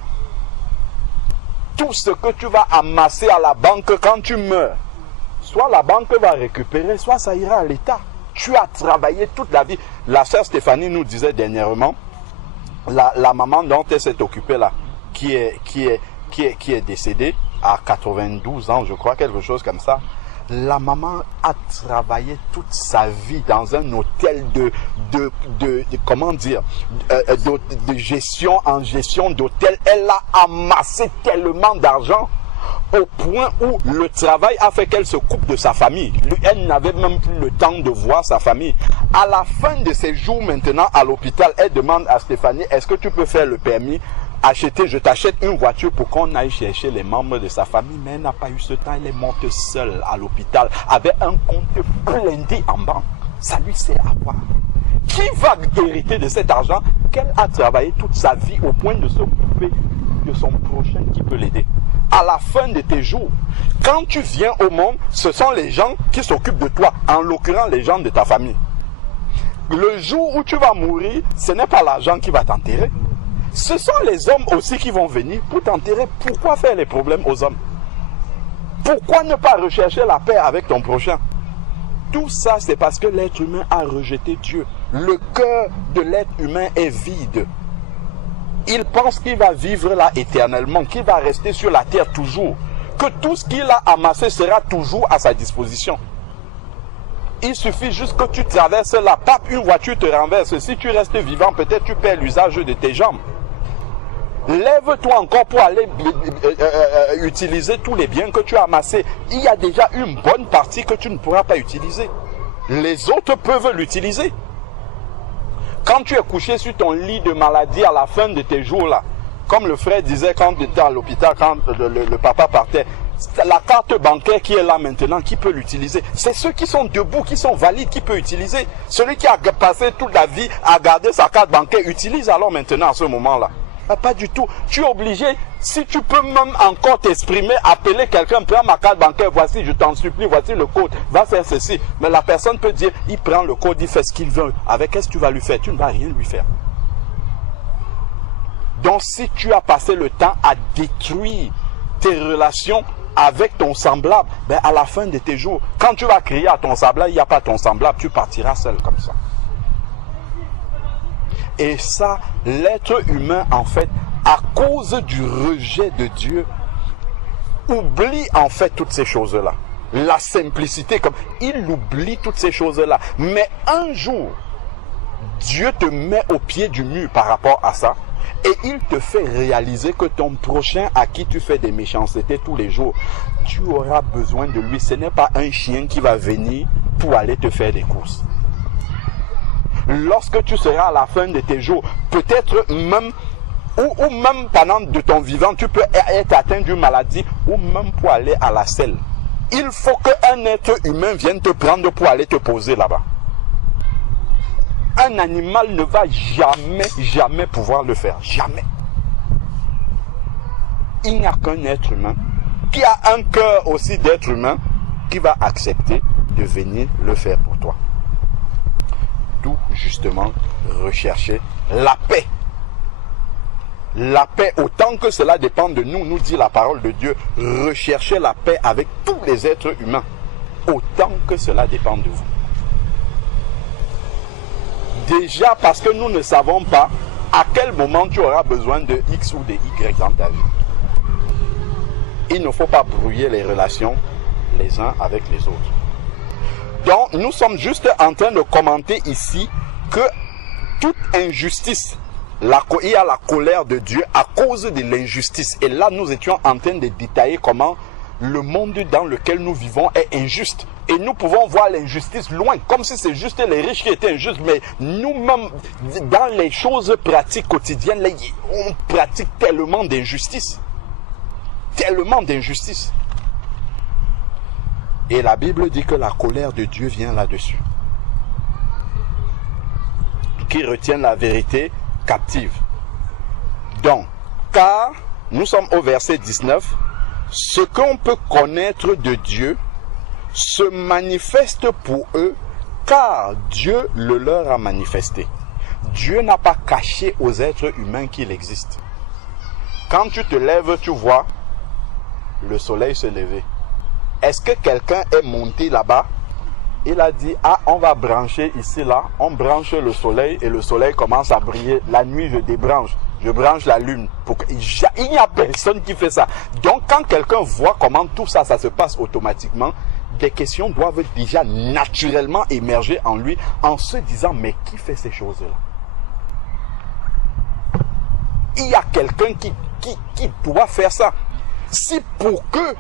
Tout ce que tu vas amasser à la banque quand tu meurs, soit la banque va récupérer, soit ça ira à l'État. Tu as travaillé toute la vie. La sœur Stéphanie nous disait dernièrement, la maman dont elle s'est occupée là, qui est décédée à 92 ans, je crois, quelque chose comme ça. La maman a travaillé toute sa vie dans un hôtel comment dire, de gestion en gestion d'hôtel. Elle a amassé tellement d'argent au point où le travail a fait qu'elle se coupe de sa famille. Elle n'avait même plus le temps de voir sa famille. À la fin de ses jours maintenant à l'hôpital, elle demande à Stéphanie, est-ce que tu peux faire le permis? Je t'achète une voiture pour qu'on aille chercher les membres de sa famille. Mais elle n'a pas eu ce temps, elle est morte seule à l'hôpital avec un compte blindé en banque. Ça lui sert à quoi? Qui va hériter de cet argent qu'elle a travaillé toute sa vie au point de s'occuper de son prochain qui peut l'aider? À la fin de tes jours, quand tu viens au monde, ce sont les gens qui s'occupent de toi, en l'occurrence les gens de ta famille. Le jour où tu vas mourir, ce n'est pas l'argent qui va t'enterrer. Ce sont les hommes aussi qui vont venir pour t'enterrer. Pourquoi faire les problèmes aux hommes? Pourquoi ne pas rechercher la paix avec ton prochain? Tout ça, c'est parce que l'être humain a rejeté Dieu. Le cœur de l'être humain est vide. Il pense qu'il va vivre là éternellement, qu'il va rester sur la terre toujours, que tout ce qu'il a amassé sera toujours à sa disposition. Il suffit juste que tu traverses la pape, une voiture te renverse. Si tu restes vivant, peut-être tu perds l'usage de tes jambes. Lève-toi encore pour aller utiliser tous les biens que tu as amassés. Il y a déjà une bonne partie que tu ne pourras pas utiliser. Les autres peuvent l'utiliser. Quand tu es couché sur ton lit de maladie à la fin de tes jours là, comme le frère disait quand il était à l'hôpital, quand le papa partait, la carte bancaire qui est là maintenant, qui peut l'utiliser? C'est ceux qui sont debout, qui sont valides, qui peut utiliser. Celui qui a passé toute la vie à garder sa carte bancaire, utilise alors maintenant à ce moment-là. Pas du tout. Tu es obligé, si tu peux même encore t'exprimer, appeler quelqu'un, prends ma carte bancaire, voici, je t'en supplie, voici le code, va faire ceci. Mais la personne peut dire, il prend le code, il fait ce qu'il veut. Avec qu'est-ce que tu vas lui faire? Tu ne vas rien lui faire. Donc si tu as passé le temps à détruire tes relations avec ton semblable, ben à la fin de tes jours, quand tu vas crier à ton semblable, il n'y a pas ton semblable, tu partiras seul comme ça. Et ça, l'être humain, en fait, à cause du rejet de Dieu, oublie en fait toutes ces choses-là. La simplicité, comme il oublie toutes ces choses-là. Mais un jour, Dieu te met au pied du mur par rapport à ça. Et il te fait réaliser que ton prochain à qui tu fais des méchancetés tous les jours, tu auras besoin de lui. Ce n'est pas un chien qui va venir pour aller te faire des courses. Lorsque tu seras à la fin de tes jours, peut-être même, ou même pendant de ton vivant, tu peux être atteint d'une maladie, ou même pour aller à la selle. Il faut qu'un être humain vienne te prendre pour aller te poser là-bas. Un animal ne va jamais pouvoir le faire. Jamais. Il n'y a qu'un être humain qui a un cœur aussi d'être humain qui va accepter de venir le faire pour toi. D'où justement rechercher la paix. La paix, autant que cela dépend de nous, nous dit la parole de Dieu, recherchez la paix avec tous les êtres humains, autant que cela dépend de vous. Déjà parce que nous ne savons pas à quel moment tu auras besoin de X ou de Y dans ta vie. Il ne faut pas brouiller les relations les uns avec les autres. Donc nous sommes juste en train de commenter ici que toute injustice, il y a la colère de Dieu à cause de l'injustice. Et là nous étions en train de détailler comment le monde dans lequel nous vivons est injuste. Et nous pouvons voir l'injustice loin, comme si c'est juste les riches qui étaient injustes. Mais nous-mêmes, dans les choses pratiques quotidiennes, on pratique tellement d'injustice. Tellement d'injustice. Et la Bible dit que la colère de Dieu vient là-dessus. Qui retient la vérité captive. Donc, car, nous sommes au verset 19, ce qu'on peut connaître de Dieu se manifeste pour eux, car Dieu le leur a manifesté. Dieu n'a pas caché aux êtres humains qu'il existe. Quand tu te lèves, tu vois le soleil se lever. Est-ce que quelqu'un est monté là-bas? Il a dit, ah, on va brancher ici, là. On branche le soleil et le soleil commence à briller. La nuit, je débranche. Je branche la lune. Il n'y a personne qui fait ça. Donc, quand quelqu'un voit comment tout ça, ça se passe automatiquement, des questions doivent déjà naturellement émerger en lui en se disant, mais qui fait ces choses-là? Il y a quelqu'un qui doit faire ça. Si pour que,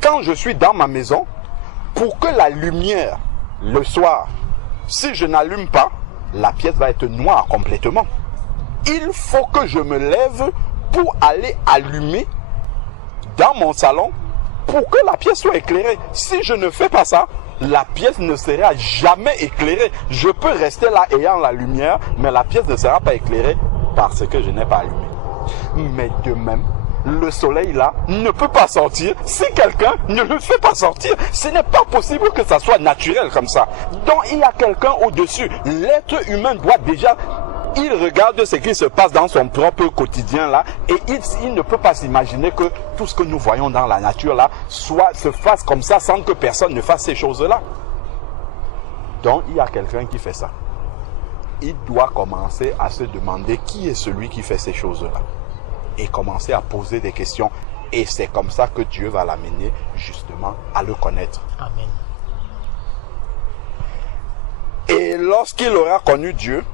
quand je suis dans ma maison, pour que la lumière, le soir, si je n'allume pas, la pièce va être noire complètement. Il faut que je me lève pour aller allumer dans mon salon pour que la pièce soit éclairée. Si je ne fais pas ça, la pièce ne sera jamais éclairée. Je peux rester là ayant la lumière, mais la pièce ne sera pas éclairée parce que je n'ai pas allumé. Mais de même, le soleil là ne peut pas sortir si quelqu'un ne le fait pas sortir. Ce n'est pas possible que ça soit naturel comme ça. Donc il y a quelqu'un au-dessus. L'être humain doit déjà... Il regarde ce qui se passe dans son propre quotidien là et il ne peut pas s'imaginer que tout ce que nous voyons dans la nature là se fasse comme ça sans que personne ne fasse ces choses-là. Donc il y a quelqu'un qui fait ça. Il doit commencer à se demander qui est celui qui fait ces choses-là et commencer à poser des questions. Et c'est comme ça que Dieu va l'amener justement à le connaître. Amen. Et lorsqu'il aura connu Dieu,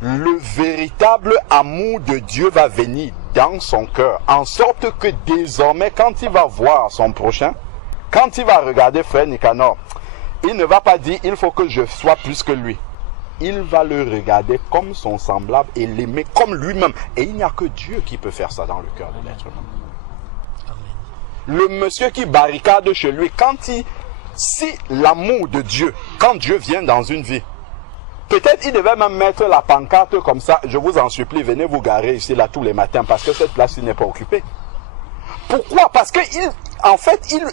le véritable amour de Dieu va venir dans son cœur, en sorte que désormais, quand il va voir son prochain, quand il va regarder frère Nicanor, il ne va pas dire, il faut que je sois plus que lui. Il va le regarder comme son semblable et l'aimer comme lui-même. Et il n'y a que Dieu qui peut faire ça dans le cœur de l'être humain. Le monsieur qui barricade chez lui, si l'amour de Dieu, quand Dieu vient dans une vie, Peut-être il devait même mettre la pancarte comme ça. Je vous en supplie, venez vous garer ici, là, tous les matins, parce que cette place n'est pas occupée. Pourquoi? Parce que,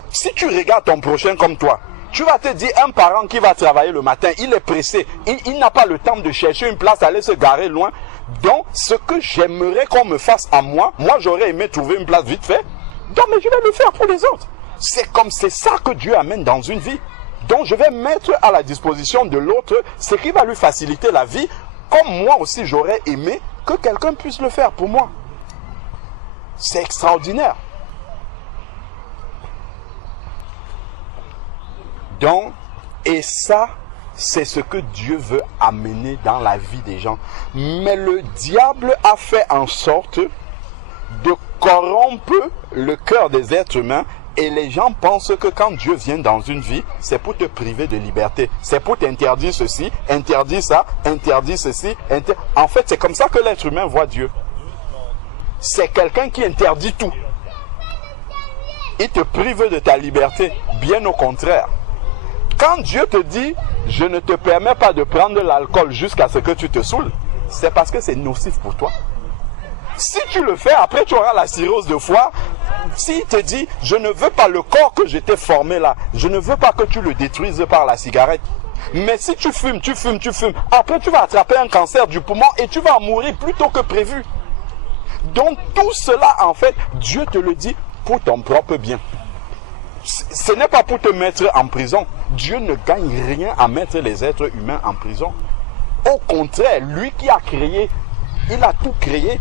si tu regardes ton prochain comme toi, tu vas te dire, un parent qui va travailler le matin, il est pressé, il n'a pas le temps de chercher une place, aller se garer loin. Donc, ce que j'aimerais qu'on me fasse à moi, j'aurais aimé trouver une place vite fait, donc mais je vais le faire pour les autres. C'est ça que Dieu amène dans une vie. Donc, je vais mettre à la disposition de l'autre ce qui va lui faciliter la vie, comme moi aussi j'aurais aimé que quelqu'un puisse le faire pour moi. C'est extraordinaire. Donc, et ça, c'est ce que Dieu veut amener dans la vie des gens. Mais le diable a fait en sorte de corrompre le cœur des êtres humains. Et les gens pensent que quand Dieu vient dans une vie, c'est pour te priver de liberté. C'est pour t'interdire ceci, interdire ça, interdire ceci. En fait, c'est comme ça que l'être humain voit Dieu. C'est quelqu'un qui interdit tout. Il te prive de ta liberté. Bien au contraire. Quand Dieu te dit, je ne te permets pas de prendre l'alcool jusqu'à ce que tu te saoules, c'est parce que c'est nocif pour toi. Si tu le fais, après tu auras la cirrhose de foie. S'il te dit, je ne veux pas le corps que je t'ai formé là, je ne veux pas que tu le détruises par la cigarette. Mais si tu fumes, après tu vas attraper un cancer du poumon et tu vas mourir plus tôt que prévu. Donc tout cela, en fait, Dieu te le dit pour ton propre bien. Ce n'est pas pour te mettre en prison. Dieu ne gagne rien à mettre les êtres humains en prison. Au contraire, lui qui a créé, il a tout créé.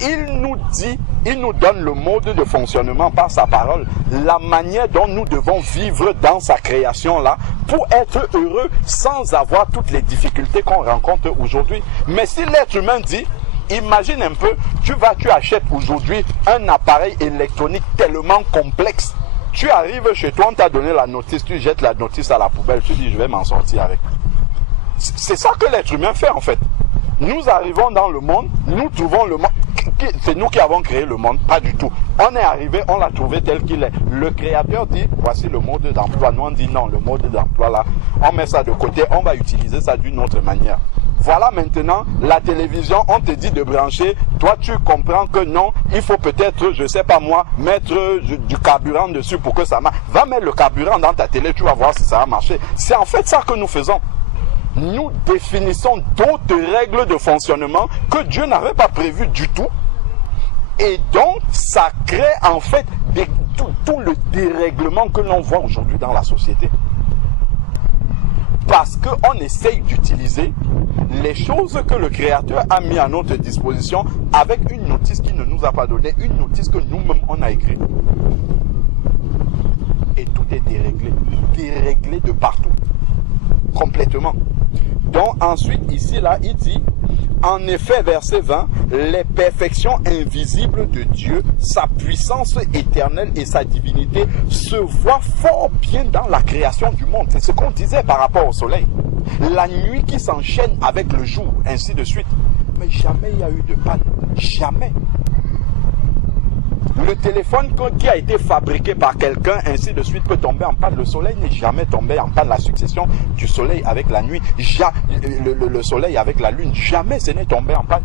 Il nous dit, il nous donne le mode de fonctionnement par sa parole, la manière dont nous devons vivre dans sa création là, pour être heureux sans avoir toutes les difficultés qu'on rencontre aujourd'hui. Mais si l'être humain dit, imagine un peu, tu achètes aujourd'hui un appareil électronique tellement complexe. Tu arrives chez toi, on t'a donné la notice, tu jettes la notice à la poubelle, tu dis je vais m'en sortir avec. C'est ça que l'être humain fait en fait. Nous arrivons dans le monde, nous trouvons le monde. C'est nous qui avons créé le monde, pas du tout. On est arrivé, on l'a trouvé tel qu'il est. Le créateur dit, voici le mode d'emploi. Nous on dit non, le mode d'emploi là, on met ça de côté, on va utiliser ça d'une autre manière. Voilà maintenant la télévision, on te dit de brancher. Toi tu comprends que non, il faut peut-être, je sais pas moi, mettre du carburant dessus pour que ça marche. Va mettre le carburant dans ta télé, tu vas voir si ça va marcher. C'est en fait ça que nous faisons. Nous définissons d'autres règles de fonctionnement que Dieu n'avait pas prévues du tout. Et donc, ça crée en fait tout le dérèglement que l'on voit aujourd'hui dans la société. Parce qu'on essaye d'utiliser les choses que le Créateur a mis à notre disposition avec une notice qu'il ne nous a pas donnée, une notice que nous-mêmes on a écrite. Et tout est déréglé de partout, complètement. Donc ensuite, ici, là, il dit, en effet, verset 20, les perfections invisibles de Dieu, sa puissance éternelle et sa divinité se voient fort bien dans la création du monde. C'est ce qu'on disait par rapport au soleil. La nuit qui s'enchaîne avec le jour, ainsi de suite. Mais jamais il y a eu de panne. Jamais. Le téléphone qui a été fabriqué par quelqu'un, ainsi de suite, peut tomber en panne. Le soleil n'est jamais tombé en panne. La succession du soleil avec la nuit, le soleil avec la lune, jamais ce n'est tombé en panne.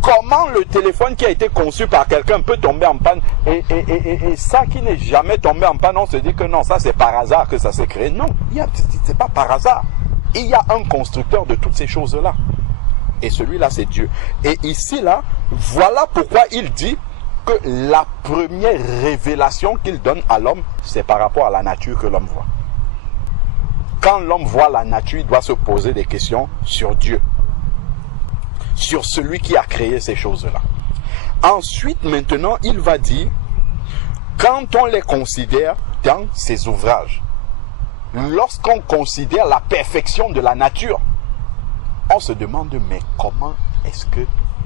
Comment le téléphone qui a été conçu par quelqu'un peut tomber en panne et ça qui n'est jamais tombé en panne, on se dit que non, ça c'est par hasard que ça s'est créé. Non, c'est pas par hasard. Il y a un constructeur de toutes ces choses-là. Et celui-là, c'est Dieu. Et ici, là, voilà pourquoi il dit que la première révélation qu'il donne à l'homme, c'est par rapport à la nature que l'homme voit. Quand l'homme voit la nature, il doit se poser des questions sur Dieu, sur celui qui a créé ces choses-là. Ensuite, maintenant, il va dire, quand on les considère dans ses ouvrages, lorsqu'on considère la perfection de la nature, on se demande, mais comment est-ce que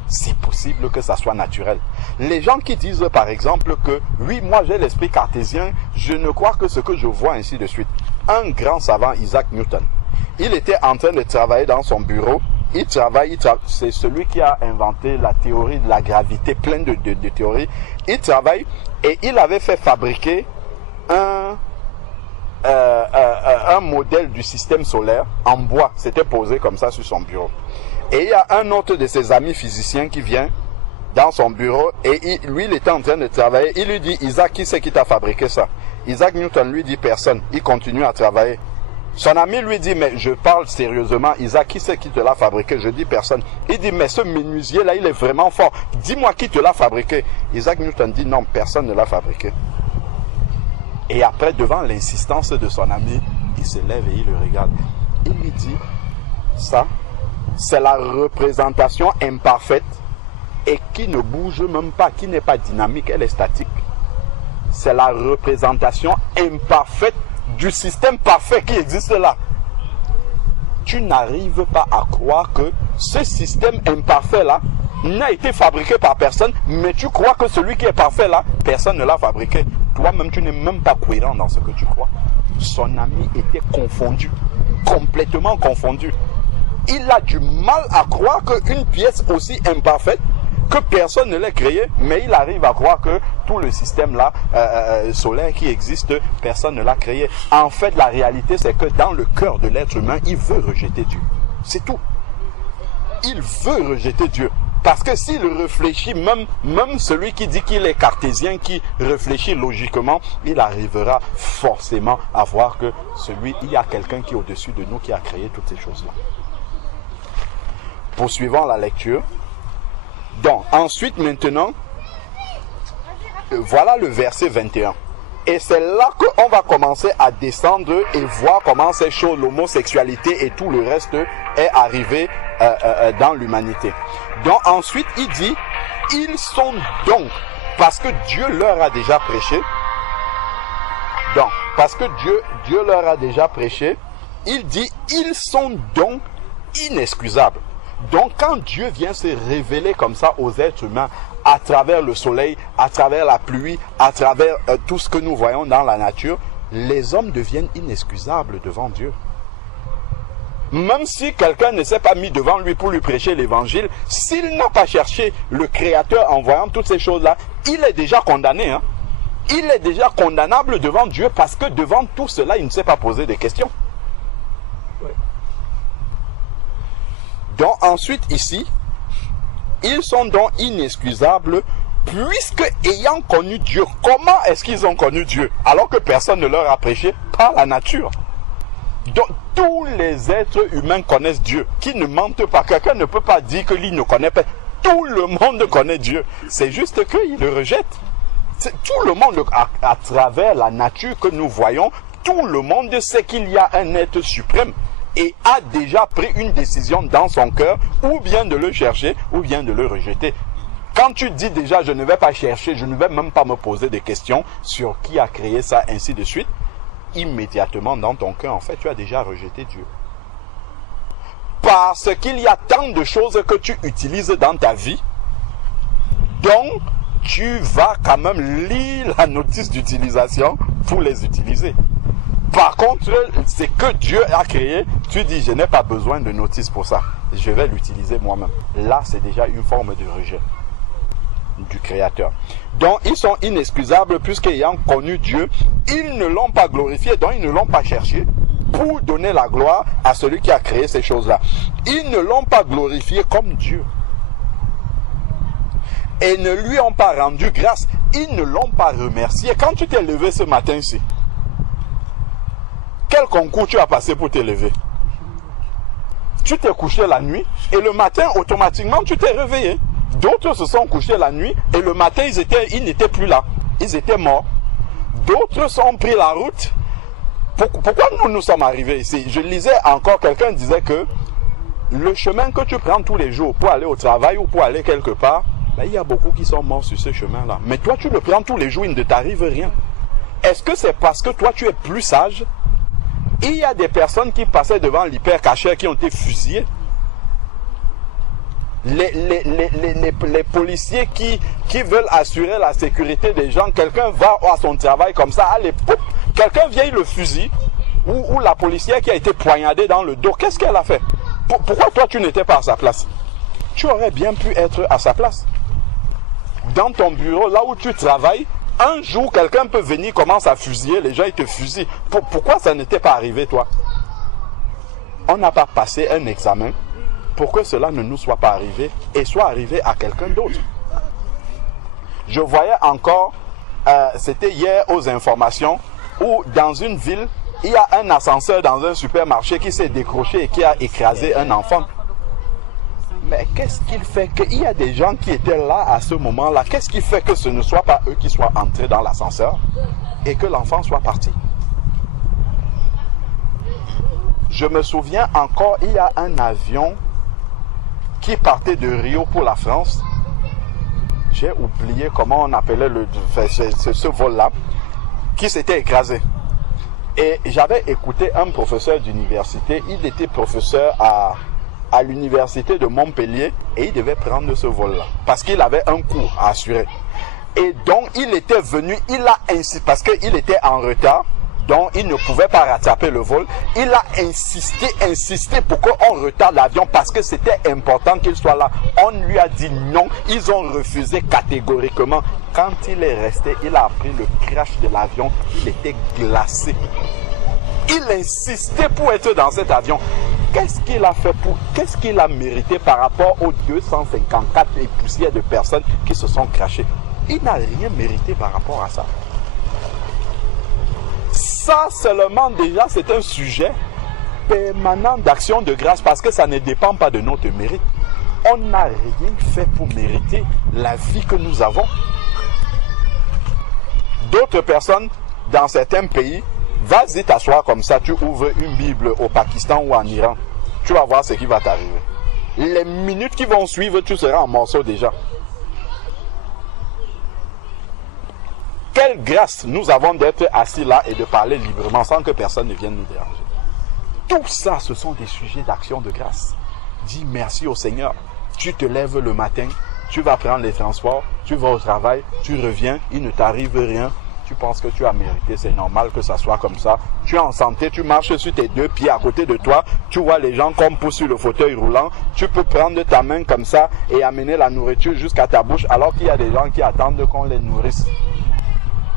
c'est possible que ça soit naturel? Les gens qui disent par exemple que oui, moi j'ai l'esprit cartésien, je ne crois que ce que je vois, ainsi de suite. Un grand savant, Isaac Newton, il était en train de travailler dans son bureau. C'est celui qui a inventé la théorie de la gravité, plein de théories. Il travaille et il avait fait fabriquer un modèle du système solaire en bois. C'était posé comme ça sur son bureau. Et il y a un autre de ses amis physiciens qui vient dans son bureau et lui, il était en train de travailler. Il lui dit, Isaac, qui c'est qui t'a fabriqué ça? Isaac Newton lui dit, personne. Il continue à travailler. Son ami lui dit, mais je parle sérieusement, Isaac, qui c'est qui te l'a fabriqué? Je dis personne. Il dit, mais ce menuisier-là, il est vraiment fort. Dis-moi qui te l'a fabriqué. Isaac Newton dit, non, personne ne l'a fabriqué. Et après, devant l'insistance de son ami, il se lève et il le regarde. Il lui dit, ça, c'est la représentation imparfaite et qui ne bouge même pas, qui n'est pas dynamique, elle est statique. C'est la représentation imparfaite du système parfait qui existe là. Tu n'arrives pas à croire que ce système imparfait là n'a été fabriqué par personne, mais tu crois que celui qui est parfait là, personne ne l'a fabriqué. Toi-même, tu n'es même pas cohérent dans ce que tu crois. Son ami était confondu, complètement confondu. Il a du mal à croire qu'une pièce aussi imparfaite, que personne ne l'ait créée, mais il arrive à croire que tout le système là solaire qui existe, personne ne l'a créé. En fait, la réalité, c'est que dans le cœur de l'être humain, il veut rejeter Dieu. C'est tout. Il veut rejeter Dieu. Parce que s'il réfléchit, même celui qui dit qu'il est cartésien, qui réfléchit logiquement, il arrivera forcément à voir que il y a quelqu'un qui est au-dessus de nous, qui a créé toutes ces choses-là. Poursuivons la lecture. Donc, ensuite, maintenant, voilà le verset 21. Et c'est là qu'on va commencer à descendre et voir comment ces choses, l'homosexualité et tout le reste est arrivé dans l'humanité. Donc ensuite, il dit, ils sont donc, parce que Dieu leur a déjà prêché, donc, parce que Dieu leur a déjà prêché, il dit, ils sont donc inexcusables. Donc quand Dieu vient se révéler comme ça aux êtres humains, à travers le soleil, à travers la pluie, à travers tout ce que nous voyons dans la nature, les hommes deviennent inexcusables devant Dieu. Même si quelqu'un ne s'est pas mis devant lui pour lui prêcher l'évangile, s'il n'a pas cherché le Créateur en voyant toutes ces choses-là, il est déjà condamné. Hein? Il est déjà condamnable devant Dieu parce que devant tout cela, il ne s'est pas posé de questions. Donc ensuite ici, ils sont donc inexcusables puisque ayant connu Dieu. Comment est-ce qu'ils ont connu Dieu alors que personne ne leur a prêché? Par la nature. Donc tous les êtres humains connaissent Dieu, qui ne mentent pas. Quelqu'un ne peut pas dire que lui ne connaît pas. Tout le monde connaît Dieu. C'est juste qu'il le rejette. Tout le monde, à travers la nature que nous voyons, tout le monde sait qu'il y a un être suprême et a déjà pris une décision dans son cœur, ou bien de le chercher, ou bien de le rejeter. Quand tu dis déjà, je ne vais pas chercher, je ne vais même pas me poser des questions sur qui a créé ça, ainsi de suite, immédiatement dans ton cœur, en fait, tu as déjà rejeté Dieu. Parce qu'il y a tant de choses que tu utilises dans ta vie, donc tu vas quand même lire la notice d'utilisation pour les utiliser. Par contre, c'est que Dieu a créé, tu dis, je n'ai pas besoin de notice pour ça. Je vais l'utiliser moi-même. Là, c'est déjà une forme de rejet du Créateur. Donc, ils sont inexcusables puisqu'ayant connu Dieu, ils ne l'ont pas glorifié, donc ils ne l'ont pas cherché pour donner la gloire à celui qui a créé ces choses-là. Ils ne l'ont pas glorifié comme Dieu. Et ne lui ont pas rendu grâce. Ils ne l'ont pas remercié. Quand tu t'es levé ce matin ici, quel concours tu as passé pour t'élever? Tu t'es couché la nuit et le matin, automatiquement, tu t'es réveillé. D'autres se sont couchés la nuit et le matin, ils n'étaient plus là. Ils étaient morts. D'autres ont pris la route. Pourquoi nous sommes arrivés ici? Je lisais encore, quelqu'un disait que le chemin que tu prends tous les jours pour aller au travail ou pour aller quelque part, ben, il y a beaucoup qui sont morts sur ce chemin-là. Mais toi, tu le prends tous les jours, il ne t'arrive rien. Est-ce que c'est parce que toi, tu es plus sage? Il y a des personnes qui passaient devant l'hypercachère qui ont été fusillées. Les policiers qui veulent assurer la sécurité des gens, quelqu'un va à son travail comme ça, allez, poup, quelqu'un vient, il le fusille, ou la policière qui a été poignardée dans le dos, qu'est-ce qu'elle a fait? Pourquoi toi tu n'étais pas à sa place? Tu aurais bien pu être à sa place. Dans ton bureau, là où tu travailles, Un jour, quelqu'un peut venir, commence à fusiller, les gens ils te fusillent. Pourquoi ça n'était pas arrivé, toi? On n'a pas passé un examen pour que cela ne nous soit pas arrivé et soit arrivé à quelqu'un d'autre. Je voyais encore, c'était hier aux informations, où dans une ville, il y a un ascenseur dans un supermarché qui s'est décroché et qui a écrasé un enfant. Mais qu'est-ce qu'il fait qu'il y a des gens qui étaient là à ce moment-là? Qu'est-ce qui fait que ce ne soit pas eux qui soient entrés dans l'ascenseur et que l'enfant soit parti? Je me souviens encore, il y a un avion qui partait de Rio pour la France. J'ai oublié comment on appelait ce vol-là, qui s'était écrasé. Et j'avais écouté un professeur d'université, il était professeur à l'université de Montpellier et il devait prendre ce vol-là parce qu'il avait un cours à assurer. Et donc il était venu, il a insisté, parce qu'il était en retard, donc il ne pouvait pas rattraper le vol. Il a insisté pour qu'on retarde l'avion parce que c'était important qu'il soit là. On lui a dit non, ils ont refusé catégoriquement. Quand il est resté, il a appris le crash de l'avion, il était glacé. Il insistait pour être dans cet avion. Qu'est-ce qu'il a fait qu'est-ce qu'il a mérité par rapport aux 254 et poussières de personnes qui se sont crachées? Il n'a rien mérité par rapport à ça. Ça seulement déjà c'est un sujet permanent d'action de grâce parce que ça ne dépend pas de notre mérite. On n'a rien fait pour mériter la vie que nous avons. D'autres personnes dans certains pays, vas-y t'asseoir comme ça, tu ouvres une Bible au Pakistan ou en Iran, tu vas voir ce qui va t'arriver. Les minutes qui vont suivre, tu seras en morceaux déjà. Quelle grâce nous avons d'être assis là et de parler librement sans que personne ne vienne nous déranger. Tout ça, ce sont des sujets d'action de grâce. Dis merci au Seigneur. Tu te lèves le matin, tu vas prendre les transports, tu vas au travail, tu reviens, il ne t'arrive rien. Tu penses que tu as mérité, c'est normal que ça soit comme ça. Tu es en santé, tu marches sur tes deux pieds à côté de toi, tu vois les gens comme poussent sur le fauteuil roulant, tu peux prendre ta main comme ça et amener la nourriture jusqu'à ta bouche alors qu'il y a des gens qui attendent qu'on les nourrisse.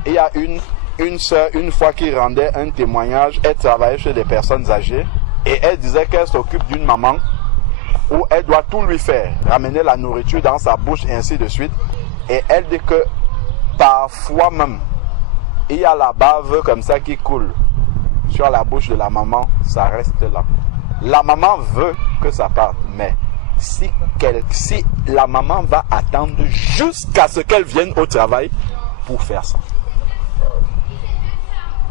Il y a une soeur, une fois qui rendait un témoignage, elle travaillait chez des personnes âgées et elle disait qu'elle s'occupe d'une maman où elle doit tout lui faire, ramener la nourriture dans sa bouche et ainsi de suite. Et elle dit que parfois même, il y a la bave comme ça qui coule sur la bouche de la maman, ça reste là. La maman veut que ça parte, mais si la maman va attendre jusqu'à ce qu'elle vienne au travail pour faire ça.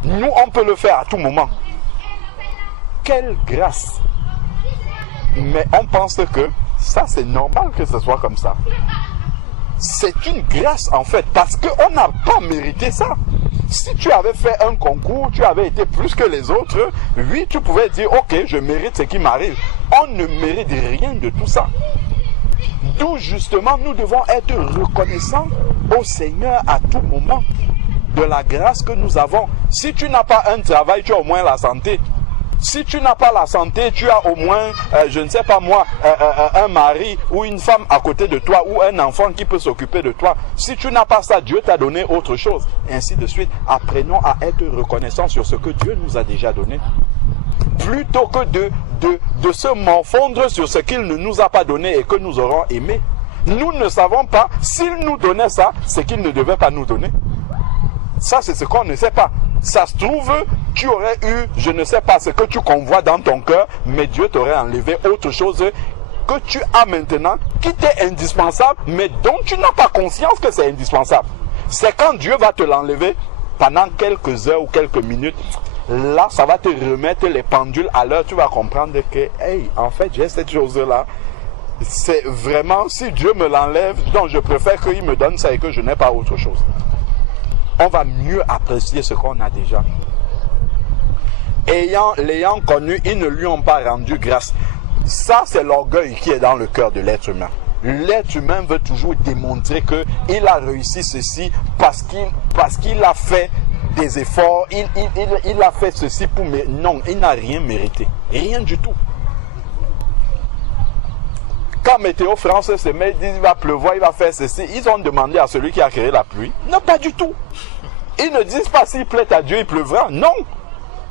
Nous, on peut le faire à tout moment. Quelle grâce! Mais on pense que ça, c'est normal que ce soit comme ça. C'est une grâce en fait, parce qu'on n'a pas mérité ça. Si tu avais fait un concours, tu avais été plus que les autres, oui, tu pouvais dire, ok, je mérite ce qui m'arrive. On ne mérite rien de tout ça. D'où justement, nous devons être reconnaissants au Seigneur à tout moment de la grâce que nous avons. Si tu n'as pas un travail, tu as au moins la santé. Si tu n'as pas la santé, tu as au moins, je ne sais pas moi, un mari ou une femme à côté de toi ou un enfant qui peut s'occuper de toi. Si tu n'as pas ça, Dieu t'a donné autre chose. Ainsi de suite. Apprenons à être reconnaissants sur ce que Dieu nous a déjà donné. Plutôt que de se morfondre sur ce qu'il ne nous a pas donné et que nous aurons aimé. Nous ne savons pas s'il nous donnait ça, c'est qu'il ne devait pas nous donner. Ça, c'est ce qu'on ne sait pas. Ça se trouve, tu aurais eu, je ne sais pas ce que tu convois dans ton cœur, mais Dieu t'aurait enlevé autre chose que tu as maintenant, qui t'est indispensable, mais dont tu n'as pas conscience que c'est indispensable. C'est quand Dieu va te l'enlever, pendant quelques heures ou quelques minutes, là, ça va te remettre les pendules à l'heure. Tu vas comprendre que, hey, en fait, j'ai cette chose-là. C'est vraiment, si Dieu me l'enlève, donc je préfère qu'il me donne ça et que je n'ai pas autre chose. On va mieux apprécier ce qu'on a déjà. L'ayant connu, ils ne lui ont pas rendu grâce. Ça, c'est l'orgueil qui est dans le cœur de l'être humain. L'être humain veut toujours démontrer qu'il a réussi ceci parce qu'il a fait des efforts, il a fait ceci pour... Non, il n'a rien mérité. Rien du tout. Quand Météo France se met, ils disent il va pleuvoir, il va faire ceci, ils ont demandé à celui qui a créé la pluie. Non, pas du tout. Ils ne disent pas s'il plaît à Dieu, il pleuvra. Non.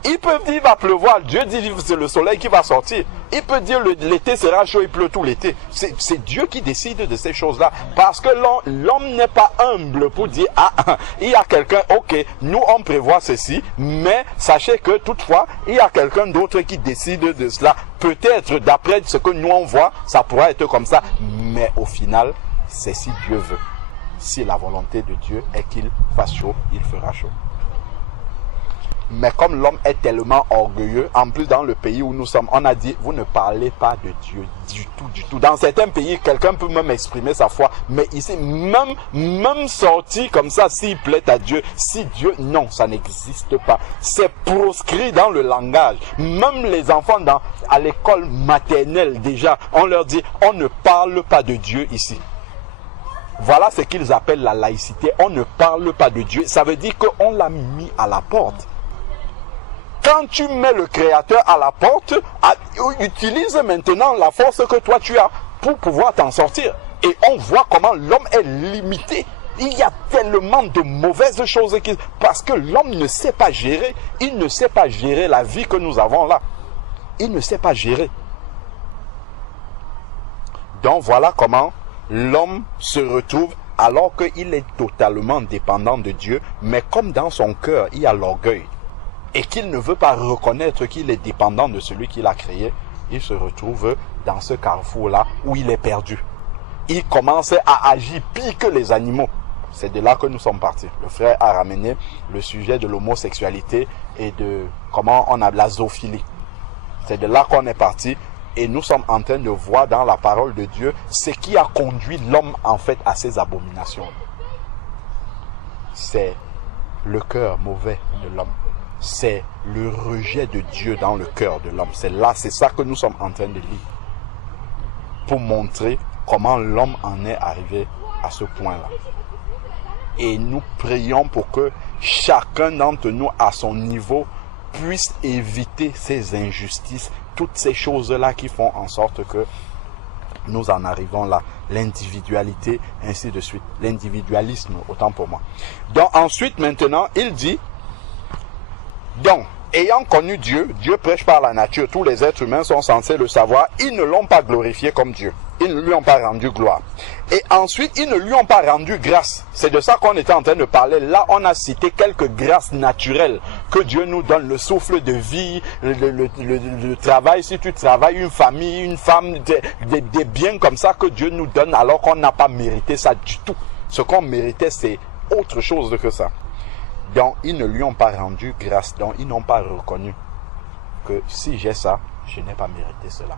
Ils peuvent dire il va pleuvoir. Dieu dit c'est le soleil qui va sortir. Il peut dire l'été sera chaud, il pleut tout l'été. C'est Dieu qui décide de ces choses-là. Parce que l'homme n'est pas humble pour dire ah, il y a quelqu'un, ok, nous on prévoit ceci, mais sachez que toutefois, il y a quelqu'un d'autre qui décide de cela. Peut-être d'après ce que nous on voit, ça pourra être comme ça. Mais au final, c'est si Dieu veut. Si la volonté de Dieu est qu'il fasse chaud, il fera chaud. Mais comme l'homme est tellement orgueilleux, en plus dans le pays où nous sommes, on a dit, vous ne parlez pas de Dieu du tout, du tout. Dans certains pays, quelqu'un peut même exprimer sa foi, mais ici, même sorti comme ça, s'il plaît à Dieu, si Dieu, non, ça n'existe pas. C'est proscrit dans le langage. Même les enfants à l'école maternelle déjà, on leur dit, on ne parle pas de Dieu ici. Voilà ce qu'ils appellent la laïcité. On ne parle pas de Dieu. Ça veut dire qu'on l'a mis à la porte. Quand tu mets le Créateur à la porte, utilise maintenant la force que toi tu as pour pouvoir t'en sortir. Et on voit comment l'homme est limité. Il y a tellement de mauvaises choses parce que l'homme ne sait pas gérer. Il ne sait pas gérer la vie que nous avons là. Il ne sait pas gérer. Donc voilà comment l'homme se retrouve alors qu'il est totalement dépendant de Dieu, mais comme dans son cœur il y a l'orgueil et qu'il ne veut pas reconnaître qu'il est dépendant de celui qui l'a créé, il se retrouve dans ce carrefour-là où il est perdu. Il commence à agir pire que les animaux. C'est de là que nous sommes partis. Le frère a ramené le sujet de l'homosexualité et de comment on a la zoophilie. C'est de là qu'on est parti. Et nous sommes en train de voir dans la parole de Dieu ce qui a conduit l'homme en fait à ces abominations. C'est le cœur mauvais de l'homme. C'est le rejet de Dieu dans le cœur de l'homme. C'est ça que nous sommes en train de lire. Pour montrer comment l'homme en est arrivé à ce point-là. Et nous prions pour que chacun d'entre nous à son niveau puisse éviter ces injustices, toutes ces choses-là qui font en sorte que nous en arrivons là. L'individualité, ainsi de suite. L'individualisme, autant pour moi. Donc ensuite, maintenant, il dit, donc, ayant connu Dieu, Dieu prêche par la nature, tous les êtres humains sont censés le savoir, ils ne l'ont pas glorifié comme Dieu. Ils ne lui ont pas rendu gloire. Et ensuite, ils ne lui ont pas rendu grâce. C'est de ça qu'on était en train de parler. Là, on a cité quelques grâces naturelles que Dieu nous donne. Le souffle de vie, le travail, si tu travailles, une famille, une femme, des biens comme ça que Dieu nous donne alors qu'on n'a pas mérité ça du tout. Ce qu'on méritait, c'est autre chose que ça. Donc, ils ne lui ont pas rendu grâce. Donc, ils n'ont pas reconnu que si j'ai ça, je n'ai pas mérité cela.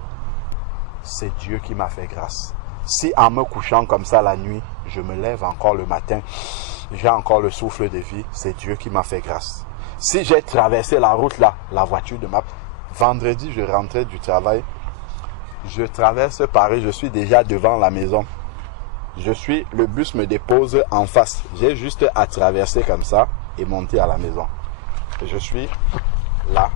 C'est Dieu qui m'a fait grâce. Si en me couchant comme ça la nuit, je me lève encore le matin, j'ai encore le souffle de vie, c'est Dieu qui m'a fait grâce. Si j'ai traversé la route là, la voiture de ma... Vendredi, je rentrais du travail, je traverse Paris, je suis déjà devant la maison. Le bus me dépose en face. J'ai juste à traverser comme ça et monter à la maison. Et je suis là.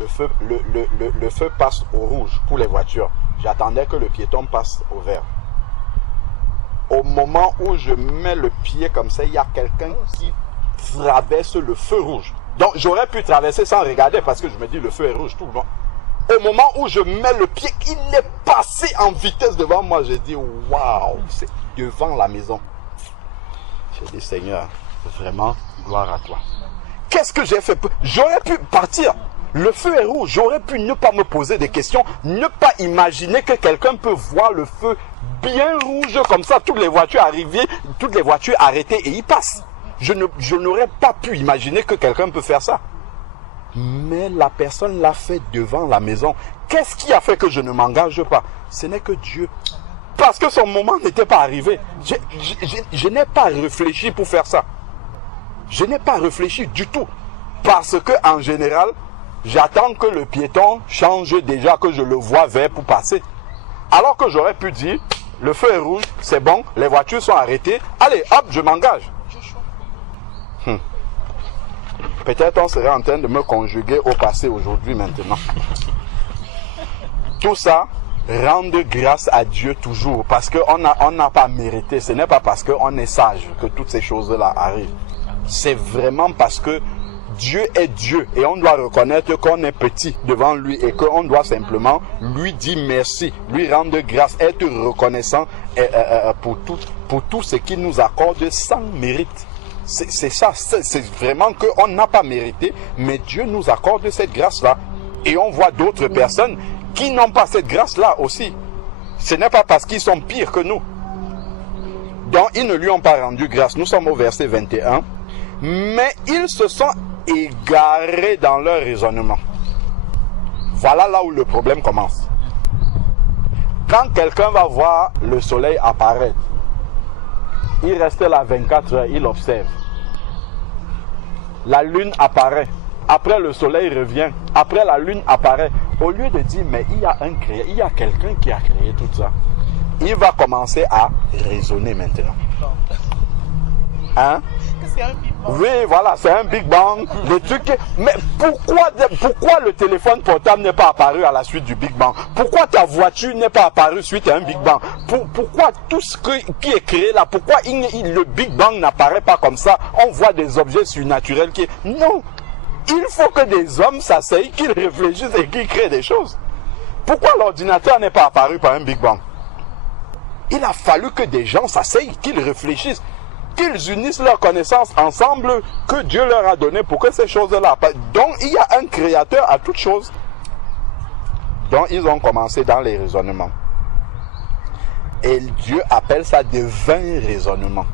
Le feu passe au rouge pour les voitures. J'attendais que le piéton passe au vert. Au moment où je mets le pied comme ça, il y a quelqu'un qui traverse le feu rouge. Donc j'aurais pu traverser sans regarder parce que je me dis le feu est rouge tout le long. Au moment où je mets le pied, il est passé en vitesse devant moi. J'ai dit waouh, c'est devant la maison. J'ai dit Seigneur, vraiment gloire à toi. Qu'est-ce que j'ai fait? J'aurais pu partir. Le feu est rouge, j'aurais pu ne pas me poser des questions, ne pas imaginer que quelqu'un peut voir le feu bien rouge comme ça, toutes les voitures arrivées, toutes les voitures arrêtées et il passe. Je n'aurais pas pu imaginer que quelqu'un peut faire ça. Mais la personne l'a fait devant la maison. Qu'est-ce qui a fait que je ne m'engage pas? Ce n'est que Dieu. Parce que son moment n'était pas arrivé. Je n'ai pas réfléchi pour faire ça. Je n'ai pas réfléchi du tout. Parce que en général, j'attends que le piéton change déjà, que je le vois vert pour passer. Alors que j'aurais pu dire, le feu est rouge, c'est bon, les voitures sont arrêtées, allez, hop, je m'engage. Peut-être on serait en train de me conjuguer au passé aujourd'hui maintenant. Tout ça, rendre grâce à Dieu toujours, parce qu'on n'a pas mérité. Ce n'est pas parce qu'on est sage que toutes ces choses-là arrivent. C'est vraiment parce que Dieu est Dieu et on doit reconnaître qu'on est petit devant lui et qu'on doit simplement lui dire merci, lui rendre grâce, être reconnaissant pour tout ce qu'il nous accorde sans mérite. C'est ça, c'est vraiment qu'on n'a pas mérité, mais Dieu nous accorde cette grâce-là. Et on voit d'autres personnes qui n'ont pas cette grâce-là aussi. Ce n'est pas parce qu'ils sont pires que nous. Donc ils ne lui ont pas rendu grâce. Nous sommes au verset 21. Mais ils se sont égarés dans leur raisonnement. Voilà là où le problème commence. Quand quelqu'un va voir le soleil apparaître, il reste là 24 heures, il observe. La lune apparaît. Après le soleil revient. Après la lune apparaît. Au lieu de dire, mais il y a quelqu'un qui a créé tout ça. Il va commencer à raisonner maintenant. Hein? Oui, voilà, c'est un Big Bang. Mais pourquoi le téléphone portable n'est pas apparu à la suite du Big Bang? Pourquoi ta voiture n'est pas apparue suite à un Big Bang? Pourquoi tout ce qui est créé là, pourquoi le Big Bang n'apparaît pas comme ça? On voit des objets surnaturels qui... Non! Il faut que des hommes s'asseyent, qu'ils réfléchissent et qu'ils créent des choses. Pourquoi l'ordinateur n'est pas apparu par un Big Bang? Il a fallu que des gens s'asseyent, qu'ils réfléchissent, qu'ils unissent leurs connaissances ensemble que Dieu leur a donné pour que ces choses-là... Donc, il y a un créateur à toutes choses. Donc, ils ont commencé dans les raisonnements. Et Dieu appelle ça de vains raisonnements.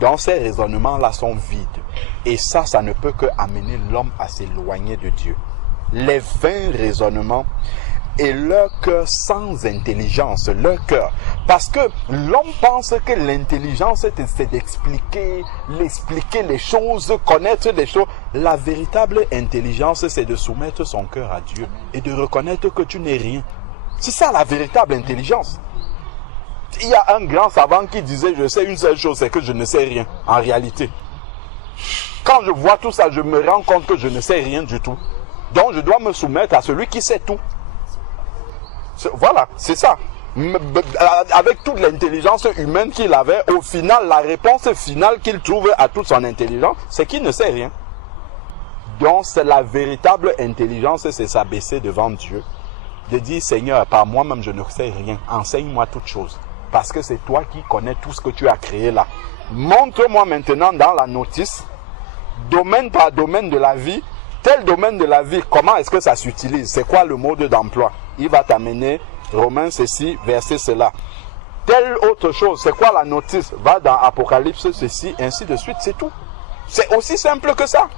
Donc, ces raisonnements-là sont vides. Et ça ne peut que amener l'homme à s'éloigner de Dieu. Les vains raisonnements et leur cœur sans intelligence, leur cœur. Parce que l'homme pense que l'intelligence, c'est d'expliquer les choses, connaître les choses. La véritable intelligence, c'est de soumettre son cœur à Dieu et de reconnaître que tu n'es rien. C'est ça la véritable intelligence. Il y a un grand savant qui disait, je sais une seule chose, c'est que je ne sais rien, en réalité. Quand je vois tout ça, je me rends compte que je ne sais rien du tout. Donc je dois me soumettre à celui qui sait tout. Voilà, c'est ça. Avec toute l'intelligence humaine qu'il avait, au final, la réponse finale qu'il trouve à toute son intelligence, c'est qu'il ne sait rien. Donc c'est la véritable intelligence, c'est s'abaisser devant Dieu. De dire, Seigneur, par moi-même je ne sais rien, enseigne-moi toutes choses. Parce que c'est toi qui connais tout ce que tu as créé là. Montre-moi maintenant dans la notice, domaine par domaine de la vie, tel domaine de la vie, comment est-ce que ça s'utilise? C'est quoi le mode d'emploi? Il va t'amener Romains ceci, verset cela. Telle autre chose, c'est quoi la notice? Va dans Apocalypse ceci, ainsi de suite, c'est tout. C'est aussi simple que ça.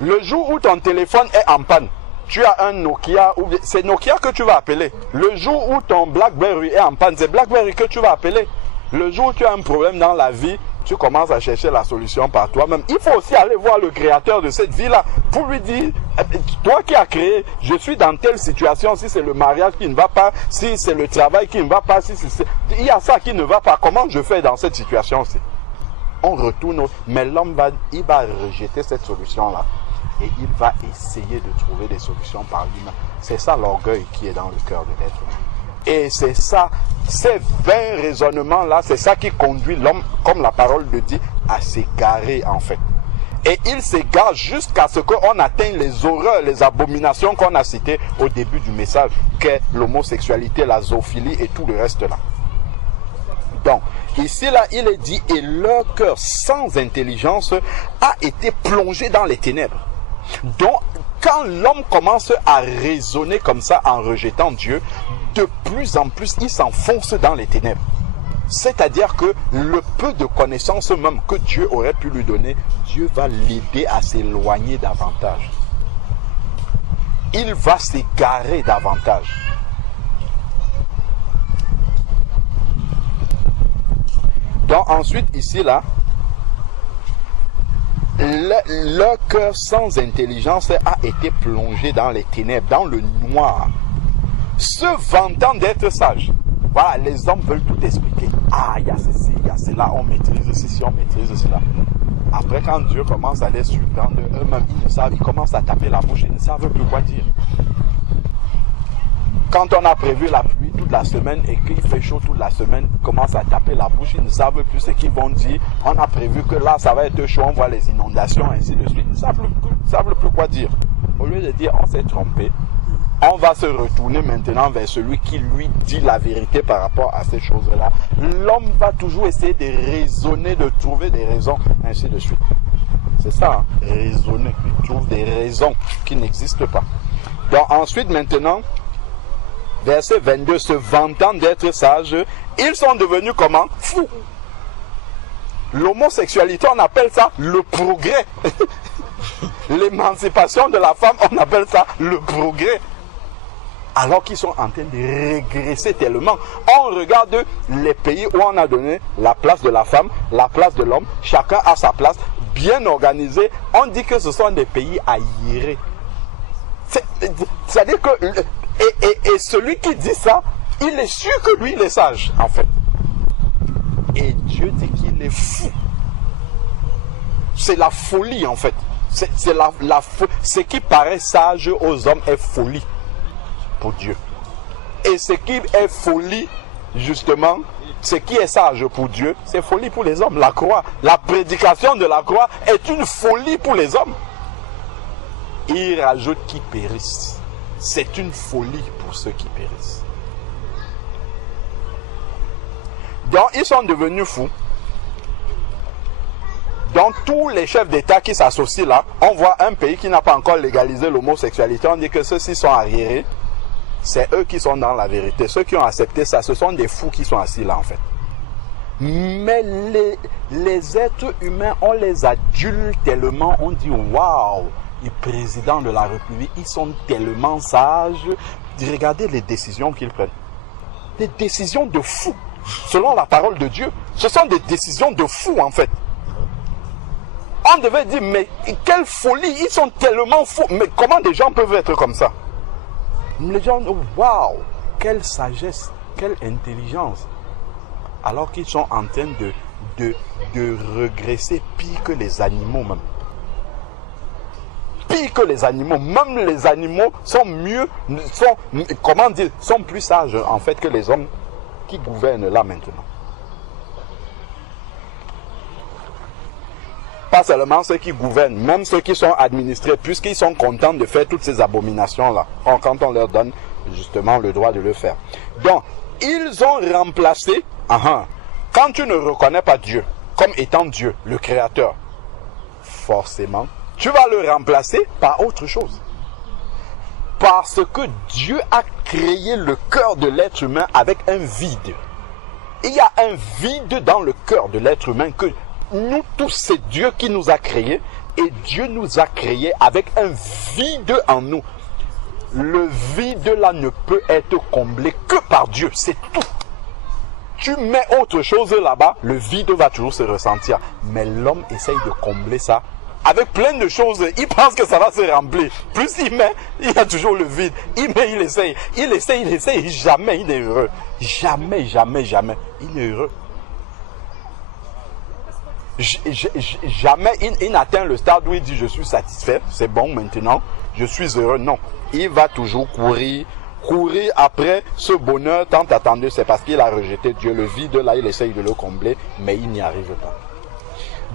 Le jour où ton téléphone est en panne, tu as un Nokia, c'est Nokia que tu vas appeler. Le jour où ton BlackBerry est en panne, c'est BlackBerry que tu vas appeler. Le jour où tu as un problème dans la vie, tu commences à chercher la solution par toi-même. Il faut aussi aller voir le créateur de cette vie-là pour lui dire, toi qui as créé, je suis dans telle situation, si c'est le mariage qui ne va pas, si c'est le travail qui ne va pas, il y a ça qui ne va pas, comment je fais dans cette situation-ci? On retourne, mais l'homme il va rejeter cette solution-là. Et il va essayer de trouver des solutions par lui-même. C'est ça l'orgueil qui est dans le cœur de l'être humain. Et c'est ça, ces vains raisonnements-là, c'est ça qui conduit l'homme, comme la parole le dit, à s'égarer en fait. Et il s'égare jusqu'à ce qu'on atteigne les horreurs, les abominations qu'on a citées au début du message, qu'est l'homosexualité, la zoophilie et tout le reste là. Donc, ici là, il est dit, et leur cœur sans intelligence a été plongé dans les ténèbres. Donc, quand l'homme commence à raisonner comme ça en rejetant Dieu, de plus en plus, il s'enfonce dans les ténèbres. C'est-à-dire que le peu de connaissances même que Dieu aurait pu lui donner, Dieu va l'aider à s'éloigner davantage. Il va s'égarer davantage. Donc ensuite, ici, là, leur cœur sans intelligence a été plongé dans les ténèbres, dans le noir, se vantant d'être sage. Voilà, les hommes veulent tout expliquer. Ah, il y a ceci, il y a cela, on maîtrise ceci, on maîtrise cela. Après, quand Dieu commence à les surprendre, eux-mêmes, ils ne savent, ils commencent à taper la bouche, ils ne savent plus quoi dire. Quand on a prévu la pluie toute la semaine et qu'il fait chaud toute la semaine, ils commencent à taper la bouche, ils ne savent plus ce qu'ils vont dire. On a prévu que là, ça va être chaud, on voit les inondations, ainsi de suite. Ils ne savent plus quoi dire. Au lieu de dire, on s'est trompé, on va se retourner maintenant vers celui qui lui dit la vérité par rapport à ces choses-là. L'homme va toujours essayer de raisonner, de trouver des raisons, ainsi de suite. C'est ça, hein? Raisonner. Il trouve des raisons qui n'existent pas. Donc ensuite, maintenant, verset 22, se vantant d'être sages, ils sont devenus comment? Fous. L'homosexualité, on appelle ça le progrès. L'émancipation de la femme, on appelle ça le progrès. Alors qu'ils sont en train de régresser tellement. On regarde les pays où on a donné la place de la femme, la place de l'homme, chacun a sa place, bien organisé. On dit que ce sont des pays aérés. C'est-à-dire que et celui qui dit ça, il est sûr que lui, il est sage, en fait. Et Dieu dit qu'il est fou. C'est la folie, en fait. Ce qui paraît sage aux hommes est folie pour Dieu. Et ce qui est folie, justement, ce qui est sage pour Dieu, c'est folie pour les hommes. La croix, la prédication de la croix est une folie pour les hommes. Il rajoute qui périssent. C'est une folie pour ceux qui périssent. Donc, ils sont devenus fous. Donc, tous les chefs d'État qui s'associent là, on voit un pays qui n'a pas encore légalisé l'homosexualité. On dit que ceux-ci sont arriérés. C'est eux qui sont dans la vérité. Ceux qui ont accepté ça, ce sont des fous qui sont assis là, en fait. Mais les êtres humains, on les adule tellement, on dit waouh! Les présidents de la République, ils sont tellement sages. Regardez les décisions qu'ils prennent. Des décisions de fous. Selon la parole de Dieu, ce sont des décisions de fous, en fait. On devait dire, mais quelle folie, ils sont tellement fous. Mais comment des gens peuvent être comme ça? Les gens, waouh, quelle sagesse, quelle intelligence. Alors qu'ils sont en train de regresser pire que les animaux même. Pire que les animaux. Même les animaux sont mieux, sont plus sages en fait que les hommes qui gouvernent là maintenant. Pas seulement ceux qui gouvernent, même ceux qui sont administrés, puisqu'ils sont contents de faire toutes ces abominations-là, quand on leur donne justement le droit de le faire. Donc, ils ont remplacé, quand tu ne reconnais pas Dieu comme étant Dieu, le Créateur, forcément, tu vas le remplacer par autre chose. Parce que Dieu a créé le cœur de l'être humain avec un vide. Il y a un vide dans le cœur de l'être humain que nous tous, c'est Dieu qui nous a créés. Et Dieu nous a créés avec un vide en nous. Le vide là ne peut être comblé que par Dieu, c'est tout. Tu mets autre chose là-bas, le vide va toujours se ressentir. Mais l'homme essaye de combler ça avec plein de choses. Il pense que ça va se remplir. Plus il met, il y a toujours le vide. Il met, il essaye. Il essaye. Jamais il n'est heureux. Jamais. Il est heureux. Jamais il n'atteint le stade où il dit je suis satisfait. C'est bon maintenant. Je suis heureux. Non. Il va toujours courir après ce bonheur tant attendu. C'est parce qu'il a rejeté Dieu. Le vide là, il essaye de le combler, mais il n'y arrive pas.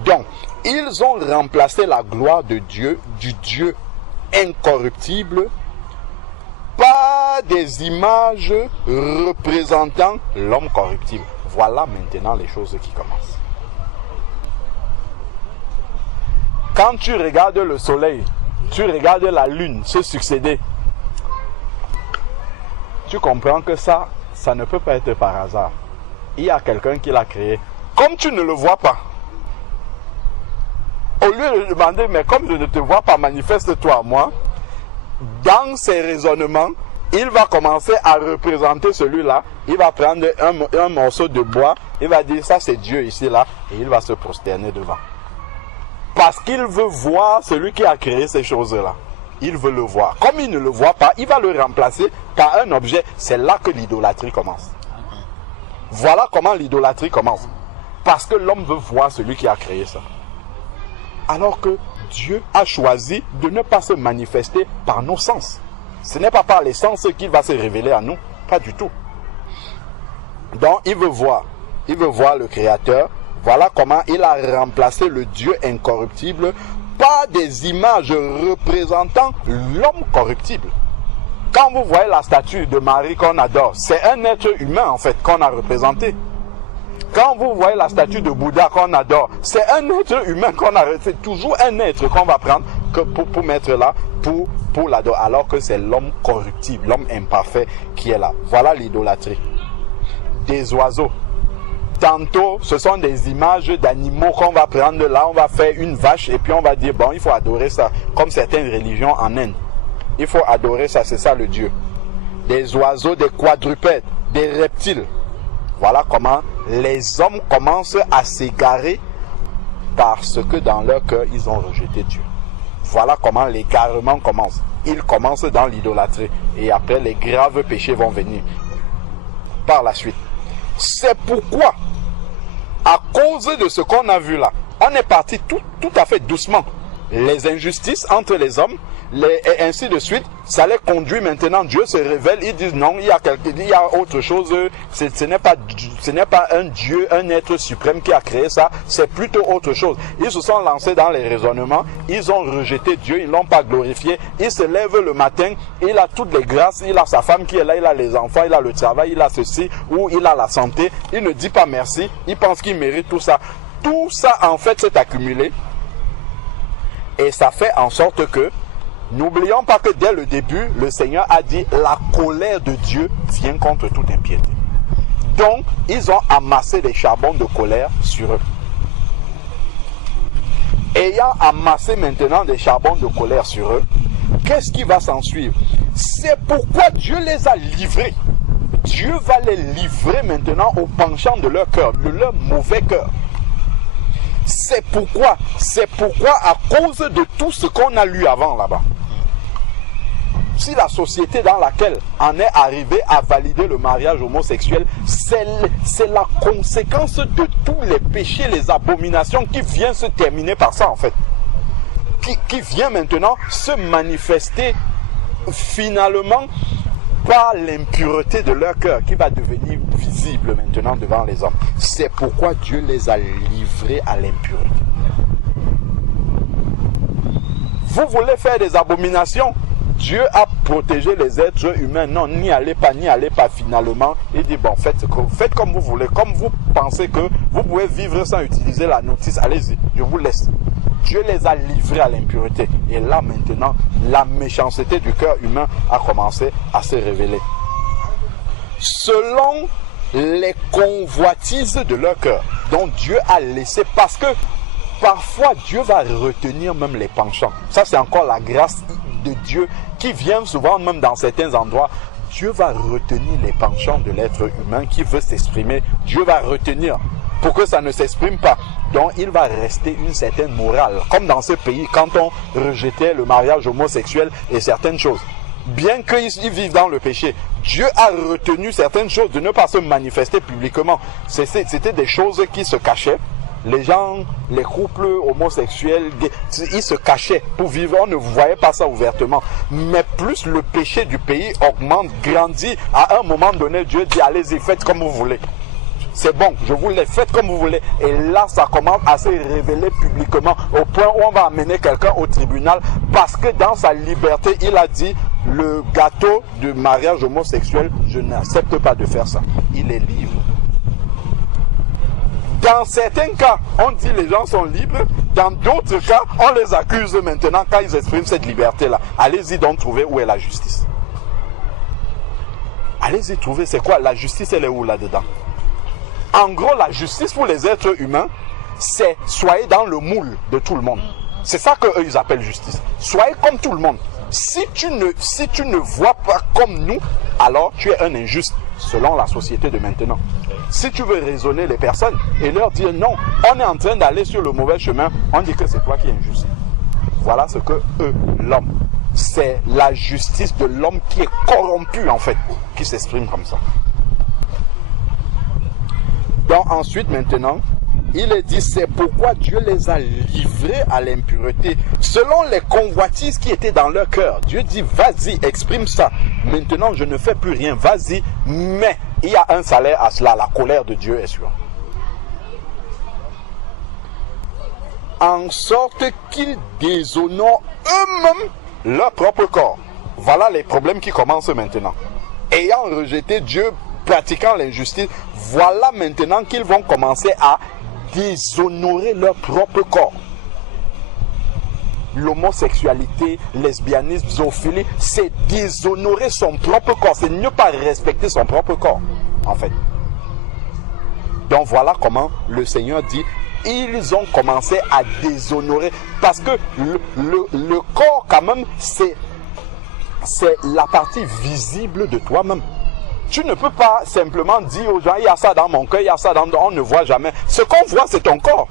Donc, ils ont remplacé la gloire de Dieu, du Dieu incorruptible, par des images représentant l'homme corruptible. Voilà maintenant les choses qui commencent. Quand tu regardes le soleil, tu regardes la lune se succéder, tu comprends que ça ne peut pas être par hasard. Il y a quelqu'un qui l'a créé. Comme tu ne le vois pas, au lieu de demander, mais comme je ne te vois pas, manifeste-toi à moi, dans ses raisonnements, il va commencer à représenter celui-là. Il va prendre un morceau de bois, il va dire, ça c'est Dieu ici, là, et il va se prosterner devant. Parce qu'il veut voir celui qui a créé ces choses-là. Il veut le voir. Comme il ne le voit pas, il va le remplacer par un objet. C'est là que l'idolâtrie commence. Voilà comment l'idolâtrie commence. Parce que l'homme veut voir celui qui a créé ça. Alors que Dieu a choisi de ne pas se manifester par nos sens. Ce n'est pas par l'essence qu'il va se révéler à nous. Pas du tout. Donc, il veut voir le Créateur. Voilà comment il a remplacé le Dieu incorruptible par des images représentant l'homme corruptible. Quand vous voyez la statue de Marie qu'on adore, c'est un être humain en fait qu'on a représenté. Quand vous voyez la statue de Bouddha qu'on adore, c'est un être humain qu'on a, c'est toujours un être qu'on va prendre pour mettre là, pour l'adorer, alors que c'est l'homme corruptible, l'homme imparfait qui est là. Voilà l'idolâtrie. Des oiseaux. Tantôt, ce sont des images d'animaux qu'on va prendre là, on va faire une vache et puis on va dire, bon, il faut adorer ça, comme certaines religions en Inde. Il faut adorer ça, c'est ça le Dieu. Des oiseaux, des quadrupèdes, des reptiles. Voilà comment les hommes commencent à s'égarer parce que dans leur cœur, ils ont rejeté Dieu. Voilà comment l'égarement commence. Il commence dans l'idolâtrie et après les graves péchés vont venir par la suite. C'est pourquoi, à cause de ce qu'on a vu là, on est parti tout à fait doucement. Les injustices entre les hommes, et ainsi de suite, ça les conduit maintenant. Dieu se révèle, ils disent non, il y a autre chose, ce n'est pas un Dieu, un être suprême qui a créé ça, c'est plutôt autre chose. Ils se sont lancés dans les raisonnements, ils ont rejeté Dieu, ils ne l'ont pas glorifié, il se lève le matin, il a toutes les grâces, il a sa femme qui est là, il a les enfants, il a le travail, il a ceci, ou il a la santé, il ne dit pas merci, il pense qu'il mérite tout ça. Tout ça en fait s'est accumulé et ça fait en sorte que n'oublions pas que dès le début, le Seigneur a dit la colère de Dieu vient contre toute impiété. Donc, ils ont amassé des charbons de colère sur eux. Ayant amassé maintenant des charbons de colère sur eux, qu'est-ce qui va s'en suivre? C'est pourquoi Dieu les a livrés. Dieu va les livrer maintenant au penchant de leur cœur, de leur mauvais cœur. C'est pourquoi à cause de tout ce qu'on a lu avant là-bas, si la société dans laquelle on est arrivé à valider le mariage homosexuel, c'est la conséquence de tous les péchés, les abominations qui viennent se terminer par ça en fait. Qui vient maintenant se manifester finalement par l'impureté de leur cœur qui va devenir visible maintenant devant les hommes. C'est pourquoi Dieu les a livrés à l'impureté. Vous voulez faire des abominations? Dieu a protégé les êtres humains. Non, n'y allez pas finalement. Il dit, bon, faites comme vous voulez. Comme vous pensez que vous pouvez vivre sans utiliser la notice, allez-y, je vous laisse. Dieu les a livrés à l'impureté. Et là, maintenant, la méchanceté du cœur humain a commencé à se révéler. Selon les convoitises de leur cœur, dont Dieu a laissé, parce que parfois, Dieu va retenir même les penchants. Ça, c'est encore la grâce de Dieu qui vient souvent même dans certains endroits. Dieu va retenir les penchants de l'être humain qui veut s'exprimer. Dieu va retenir pour que ça ne s'exprime pas. Donc, il va rester une certaine morale. Comme dans ce pays, quand on rejetait le mariage homosexuel et certaines choses. Bien qu'ils vivent dans le péché, Dieu a retenu certaines choses de ne pas se manifester publiquement. C'était des choses qui se cachaient. Les gens, les couples homosexuels, ils se cachaient pour vivre. On ne voyait pas ça ouvertement. Mais plus le péché du pays augmente, grandit, à un moment donné, Dieu dit, allez-y, faites comme vous voulez. C'est bon, je vous l'ai fait comme vous voulez. Et là, ça commence à se révéler publiquement au point où on va amener quelqu'un au tribunal parce que dans sa liberté, il a dit, le gâteau du mariage homosexuel, je n'accepte pas de faire ça. Il est libre. Dans certains cas, on dit les gens sont libres. Dans d'autres cas, on les accuse maintenant quand ils expriment cette liberté-là. Allez-y donc trouver où est la justice. Allez-y trouver, c'est quoi? La justice, elle est où là-dedans? En gros, la justice pour les êtres humains, c'est soyez dans le moule de tout le monde. C'est ça qu'eux, ils appellent justice. Soyez comme tout le monde. Si tu ne vois pas comme nous, alors tu es un injuste, selon la société de maintenant. Si tu veux raisonner les personnes et leur dire non, on est en train d'aller sur le mauvais chemin, on dit que c'est toi qui es injuste. Voilà ce que eux, l'homme, c'est la justice de l'homme qui est corrompu en fait, qui s'exprime comme ça. Donc ensuite maintenant, il est dit, c'est pourquoi Dieu les a livrés à l'impureté, selon les convoitises qui étaient dans leur cœur. Dieu dit, vas-y, exprime ça. Maintenant, je ne fais plus rien, vas-y. Mais il y a un salaire à cela, la colère de Dieu est sûre. En sorte qu'ils déshonorent eux-mêmes leur propre corps. Voilà les problèmes qui commencent maintenant. Ayant rejeté Dieu, pratiquant l'injustice, voilà maintenant qu'ils vont commencer à déshonorer leur propre corps. L'homosexualité, lesbianisme, zoophilie, c'est déshonorer son propre corps, c'est ne pas respecter son propre corps, en fait. Donc voilà comment le Seigneur dit, ils ont commencé à déshonorer, parce que le corps quand même, c'est la partie visible de toi-même. Tu ne peux pas simplement dire aux gens, il y a ça dans mon cœur, il y a ça dans... On ne voit jamais. Ce qu'on voit, c'est ton corps.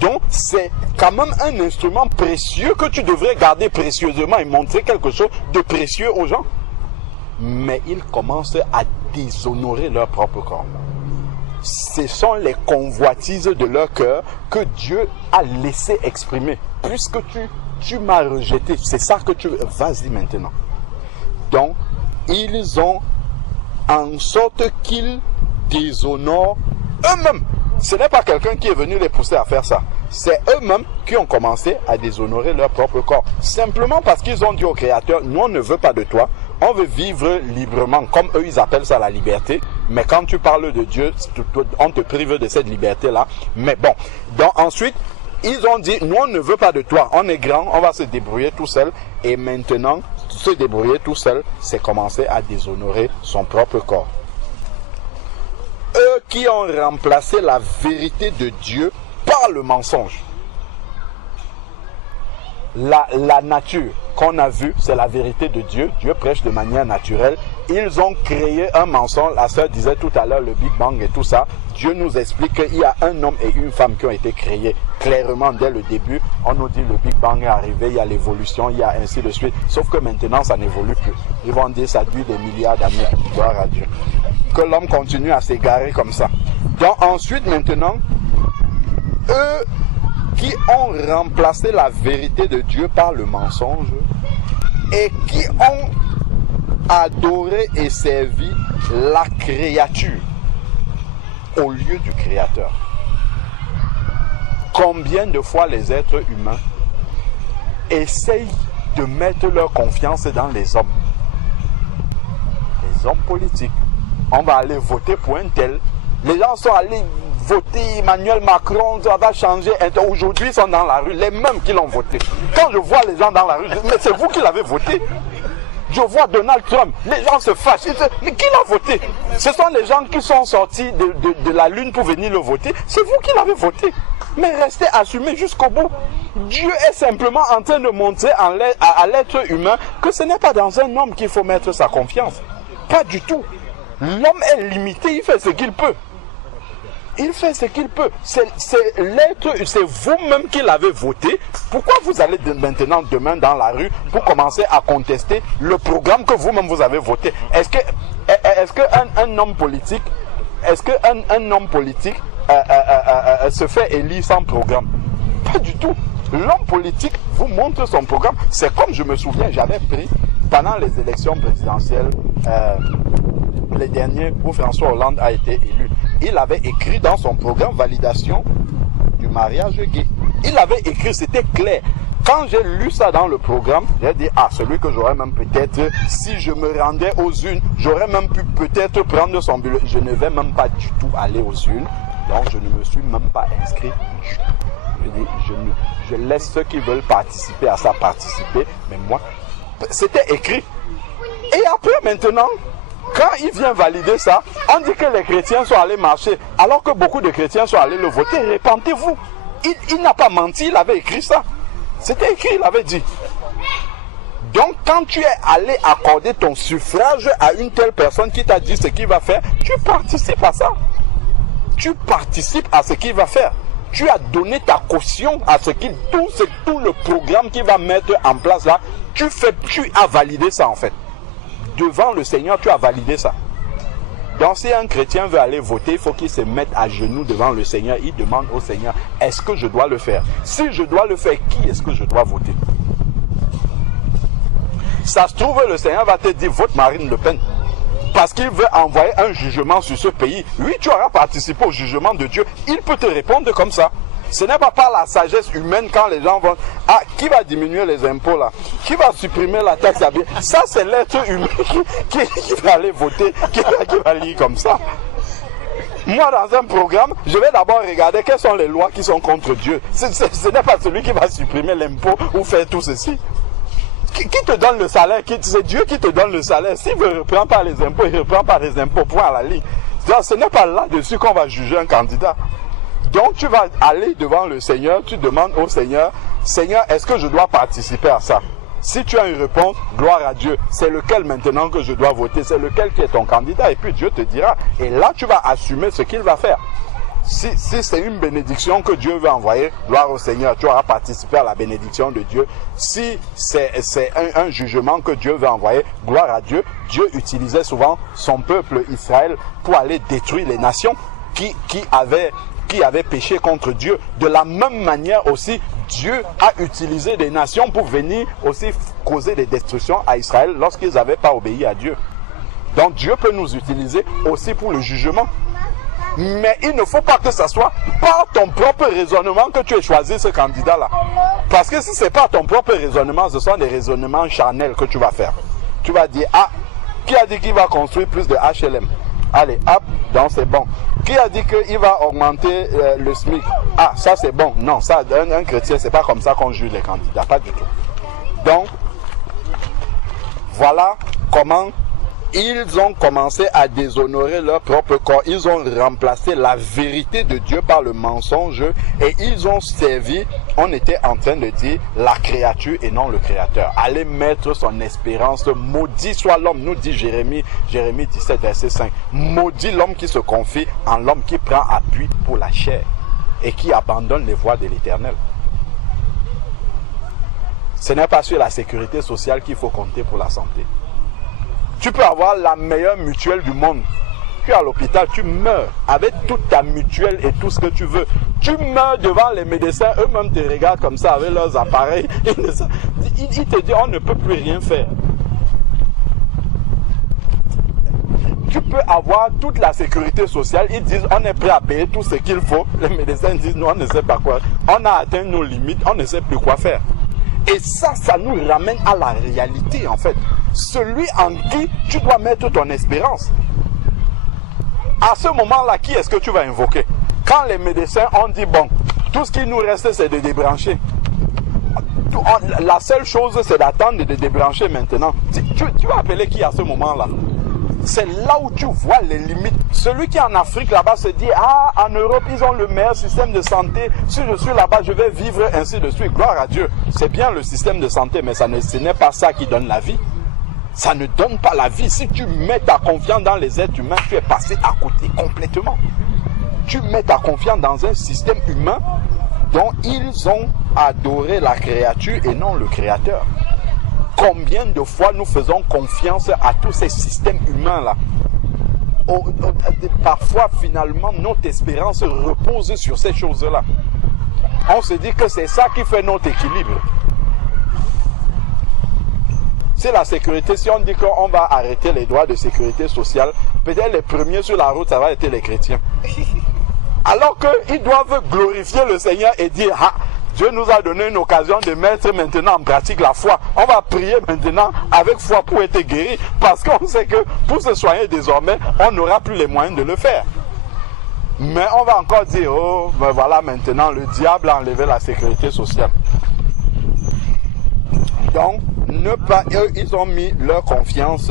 Donc, c'est quand même un instrument précieux que tu devrais garder précieusement et montrer quelque chose de précieux aux gens. Mais ils commencent à déshonorer leur propre corps. Ce sont les convoitises de leur cœur que Dieu a laissé exprimer. Puisque tu m'as rejeté, c'est ça que tu veux. Vas-y maintenant. Donc, ils ont en sorte qu'ils déshonorent eux-mêmes. Ce n'est pas quelqu'un qui est venu les pousser à faire ça. C'est eux-mêmes qui ont commencé à déshonorer leur propre corps. Simplement parce qu'ils ont dit au Créateur, nous on ne veut pas de toi, on veut vivre librement, comme eux ils appellent ça la liberté. Mais quand tu parles de Dieu, on te prive de cette liberté-là. Mais bon, donc ensuite, ils ont dit, nous on ne veut pas de toi, on est grand, on va se débrouiller tout seul. Et maintenant, se débrouiller tout seul, c'est commencer à déshonorer son propre corps. Eux qui ont remplacé la vérité de Dieu par le mensonge. La nature qu'on a vue, c'est la vérité de Dieu. Dieu prêche de manière naturelle. Ils ont créé un mensonge. La sœur disait tout à l'heure le Big Bang et tout ça. Dieu nous explique qu'il y a un homme et une femme qui ont été créés clairement dès le début. On nous dit le Big Bang est arrivé, il y a l'évolution, il y a ainsi de suite. Sauf que maintenant, ça n'évolue plus. Ils vont dire ça dure des milliards d'années. Gloire à Dieu. Que l'homme continue à s'égarer comme ça. Donc ensuite, maintenant, eux qui ont remplacé la vérité de Dieu par le mensonge et qui ont adoré et servi la créature au lieu du Créateur. Combien de fois les êtres humains essayent de mettre leur confiance dans les hommes? Les hommes politiques. On va aller voter pour un tel. Les gens sont allés voter Emmanuel Macron, ça va changer. Aujourd'hui, ils sont dans la rue, les mêmes qui l'ont voté. Quand je vois les gens dans la rue, je dis, mais c'est vous qui l'avez voté. Je vois Donald Trump, les gens se fâchent. Ils disent, mais qui l'a voté? Ce sont les gens qui sont sortis de la lune pour venir le voter. C'est vous qui l'avez voté. Mais restez assumés jusqu'au bout. Dieu est simplement en train de montrer à l'être humain que ce n'est pas dans un homme qu'il faut mettre sa confiance. Pas du tout. L'homme est limité, il fait ce qu'il peut. Il fait ce qu'il peut. C'est vous-même qui l'avez voté. Pourquoi vous allez maintenant demain dans la rue pour commencer à contester le programme que vous-même vous avez voté? Est-ce qu'un homme politique, se fait élire sans programme? Pas du tout. L'homme politique vous montre son programme. C'est comme je me souviens, j'avais pris pendant les élections présidentielles, les derniers où François Hollande a été élu. Il avait écrit dans son programme validation du mariage gay. Il avait écrit, c'était clair. Quand j'ai lu ça dans le programme, j'ai dit, ah, celui que j'aurais même peut-être, si je me rendais aux urnes, j'aurais même pu peut-être prendre son bulletin. Je ne vais même pas du tout aller aux urnes, donc je ne me suis même pas inscrit du tout. Je dis, je laisse ceux qui veulent participer à ça participer, mais moi, c'était écrit. Et après, maintenant, quand il vient valider ça, on dit que les chrétiens sont allés marcher, alors que beaucoup de chrétiens sont allés le voter. Répentez-vous. Il n'a pas menti, il avait écrit ça. C'était écrit, il avait dit. Donc, quand tu es allé accorder ton suffrage à une telle personne qui t'a dit ce qu'il va faire, tu participes à ça. Tu participes à ce qu'il va faire. Tu as donné ta caution à ce qu'il, tout le programme qu'il va mettre en place là, tu as validé ça en fait. Devant le Seigneur, tu as validé ça. Donc si un chrétien veut aller voter, il faut qu'il se mette à genoux devant le Seigneur. Il demande au Seigneur, est-ce que je dois le faire? Si je dois le faire, qui est-ce que je dois voter? Ça se trouve, le Seigneur va te dire, vote Marine Le Pen. Parce qu'il veut envoyer un jugement sur ce pays. Oui, tu auras participé au jugement de Dieu. Il peut te répondre comme ça. Ce n'est pas par la sagesse humaine quand les gens vont... Ah, qui va diminuer les impôts là? Qui va supprimer la taxe d'habitation? Ça, c'est l'être humain qui va aller voter, qui va lire comme ça. Moi, dans un programme, je vais d'abord regarder quelles sont les lois qui sont contre Dieu. Ce n'est pas celui qui va supprimer l'impôt ou faire tout ceci. Qui te donne le salaire? C'est Dieu qui te donne le salaire. S'il ne reprend pas les impôts, il ne reprend pas les impôts, point à la ligne. Donc, ce n'est pas là-dessus qu'on va juger un candidat. Donc, tu vas aller devant le Seigneur, tu demandes au Seigneur, Seigneur, est-ce que je dois participer à ça? Si tu as une réponse, gloire à Dieu. C'est lequel maintenant que je dois voter? C'est lequel qui est ton candidat? Et puis Dieu te dira. Et là, tu vas assumer ce qu'il va faire. Si c'est une bénédiction que Dieu veut envoyer, gloire au Seigneur, tu auras participé à la bénédiction de Dieu. Si c'est un jugement que Dieu veut envoyer, gloire à Dieu. Dieu utilisait souvent son peuple Israël pour aller détruire les nations qui avaient péché contre Dieu. De la même manière aussi, Dieu a utilisé des nations pour venir aussi causer des destructions à Israël lorsqu'ils n'avaient pas obéi à Dieu. Donc Dieu peut nous utiliser aussi pour le jugement. Mais il ne faut pas que ce soit par ton propre raisonnement que tu aies choisi ce candidat-là. Parce que si ce n'est pas ton propre raisonnement, ce sont des raisonnements charnels que tu vas faire. Tu vas dire, ah, qui a dit qu'il va construire plus de HLM? Allez, hop, donc c'est bon. Qui a dit qu'il va augmenter le SMIC? Ah, ça c'est bon. Non, ça, un chrétien, c'est pas comme ça qu'on juge les candidats, pas du tout. Donc, voilà comment ils ont commencé à déshonorer leur propre corps. Ils ont remplacé la vérité de Dieu par le mensonge et ils ont servi, on était en train de dire, la créature et non le créateur. Allez mettre son espérance, maudit soit l'homme, nous dit Jérémie 17, verset 5. Maudit l'homme qui se confie en l'homme qui prend appui pour la chair et qui abandonne les voies de l'Éternel. Ce n'est pas sur la sécurité sociale qu'il faut compter pour la santé. Tu peux avoir la meilleure mutuelle du monde. Tu es à l'hôpital, tu meurs avec toute ta mutuelle et tout ce que tu veux. Tu meurs devant les médecins, eux-mêmes te regardent comme ça avec leurs appareils. Ils te disent, on ne peut plus rien faire. Tu peux avoir toute la sécurité sociale. Ils disent, on est prêt à payer tout ce qu'il faut. Les médecins disent, non, on ne sait pas quoi. On a atteint nos limites, on ne sait plus quoi faire. Et ça nous ramène à la réalité en fait. Celui en qui tu dois mettre ton espérance. À ce moment-là, qui est-ce que tu vas invoquer? Quand les médecins ont dit, bon, tout ce qui nous reste, c'est de débrancher. La seule chose, c'est d'attendre de débrancher maintenant. Tu vas appeler qui à ce moment-là? C'est là où tu vois les limites. Celui qui est en Afrique là-bas se dit, ah, en Europe, ils ont le meilleur système de santé. Si je suis là-bas, je vais vivre ainsi de suite. Gloire à Dieu. C'est bien le système de santé, mais ce n'est pas ça qui donne la vie. Ça ne donne pas la vie. Si tu mets ta confiance dans les êtres humains, tu es passé à côté complètement. Tu mets ta confiance dans un système humain dont ils ont adoré la créature et non le créateur. Combien de fois nous faisons confiance à tous ces systèmes humains-là? Parfois, finalement, notre espérance repose sur ces choses-là. On se dit que c'est ça qui fait notre équilibre. C'est la sécurité. Si on dit qu'on va arrêter les droits de sécurité sociale, peut-être les premiers sur la route, ça va être les chrétiens. Alors qu'ils doivent glorifier le Seigneur et dire, ah, Dieu nous a donné une occasion de mettre maintenant en pratique la foi. On va prier maintenant avec foi pour être guéri. Parce qu'on sait que pour se soigner désormais, on n'aura plus les moyens de le faire. Mais on va encore dire, oh, ben voilà maintenant, le diable a enlevé la sécurité sociale. Donc, eux, ils ont mis leur confiance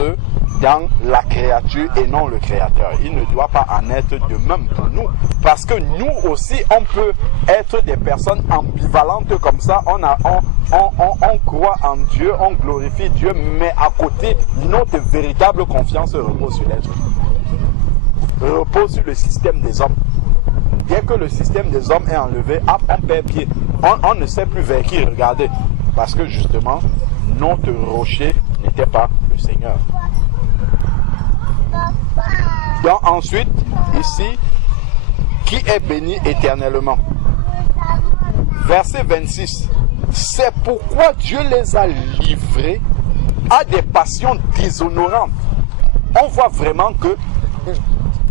dans la créature et non le créateur. Il ne doit pas en être de même pour nous. Parce que nous aussi, on peut être des personnes ambivalentes comme ça. On croit en Dieu, on glorifie Dieu, mais à côté, notre véritable confiance repose sur l'être. Repose sur le système des hommes. Dès que le système des hommes est enlevé, on perd pied. On ne sait plus vers qui regarder. Parce que justement, notre rocher n'était pas le Seigneur. Papa. Donc ensuite, ici, qui est béni éternellement. Verset 26. C'est pourquoi Dieu les a livrés à des passions déshonorantes. On voit vraiment que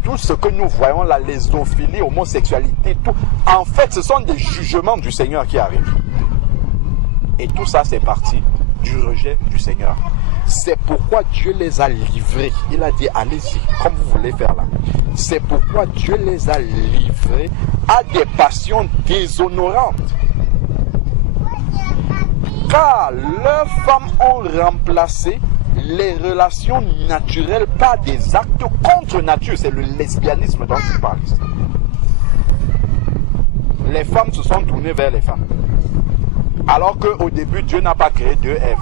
tout ce que nous voyons là, les zoophilie, homosexualité, tout, en fait, ce sont des jugements du Seigneur qui arrivent. Et tout ça, c'est parti du rejet du Seigneur. C'est pourquoi Dieu les a livrés. Il a dit, allez-y, comme vous voulez faire là. C'est pourquoi Dieu les a livrés à des passions déshonorantes. Car leurs femmes ont remplacé les relations naturelles par des actes contre nature. C'est le lesbianisme dont je parle ici. Les femmes se sont tournées vers les femmes. Alors qu'au début, Dieu n'a pas créé deux Èves.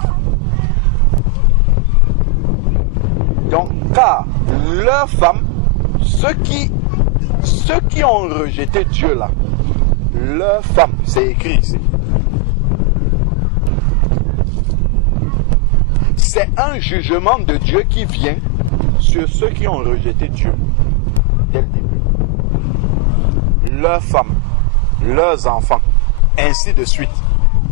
Donc, car leurs femmes, ceux qui ont rejeté Dieu là, leurs femmes, c'est écrit ici. C'est un jugement de Dieu qui vient sur ceux qui ont rejeté Dieu dès le début. Leurs femmes, leurs enfants, ainsi de suite.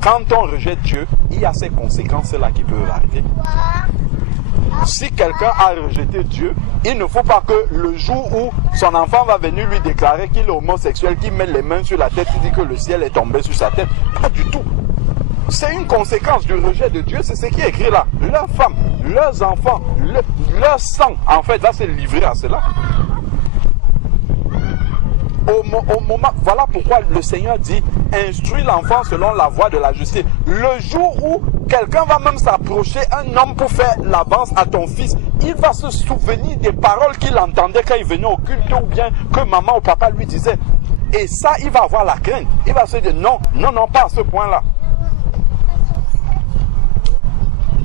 Quand on rejette Dieu, il y a ces conséquences-là qui peuvent arriver. Si quelqu'un a rejeté Dieu, il ne faut pas que le jour où son enfant va venir lui déclarer qu'il est homosexuel, qu'il met les mains sur la tête, il dit que le ciel est tombé sur sa tête. Pas du tout. C'est une conséquence du rejet de Dieu, c'est ce qui est écrit là. Leurs femmes, leurs enfants, leur sang, en fait, va se livrer à cela. Au moment, voilà pourquoi le Seigneur dit, instruis l'enfant selon la voie de la justice. Le jour où quelqu'un va même s'approcher, un homme pour faire l'avance à ton fils, il va se souvenir des paroles qu'il entendait quand il venait au culte ou bien que maman ou papa lui disait. Et ça, il va avoir la crainte. Il va se dire, non, non, non, pas à ce point-là.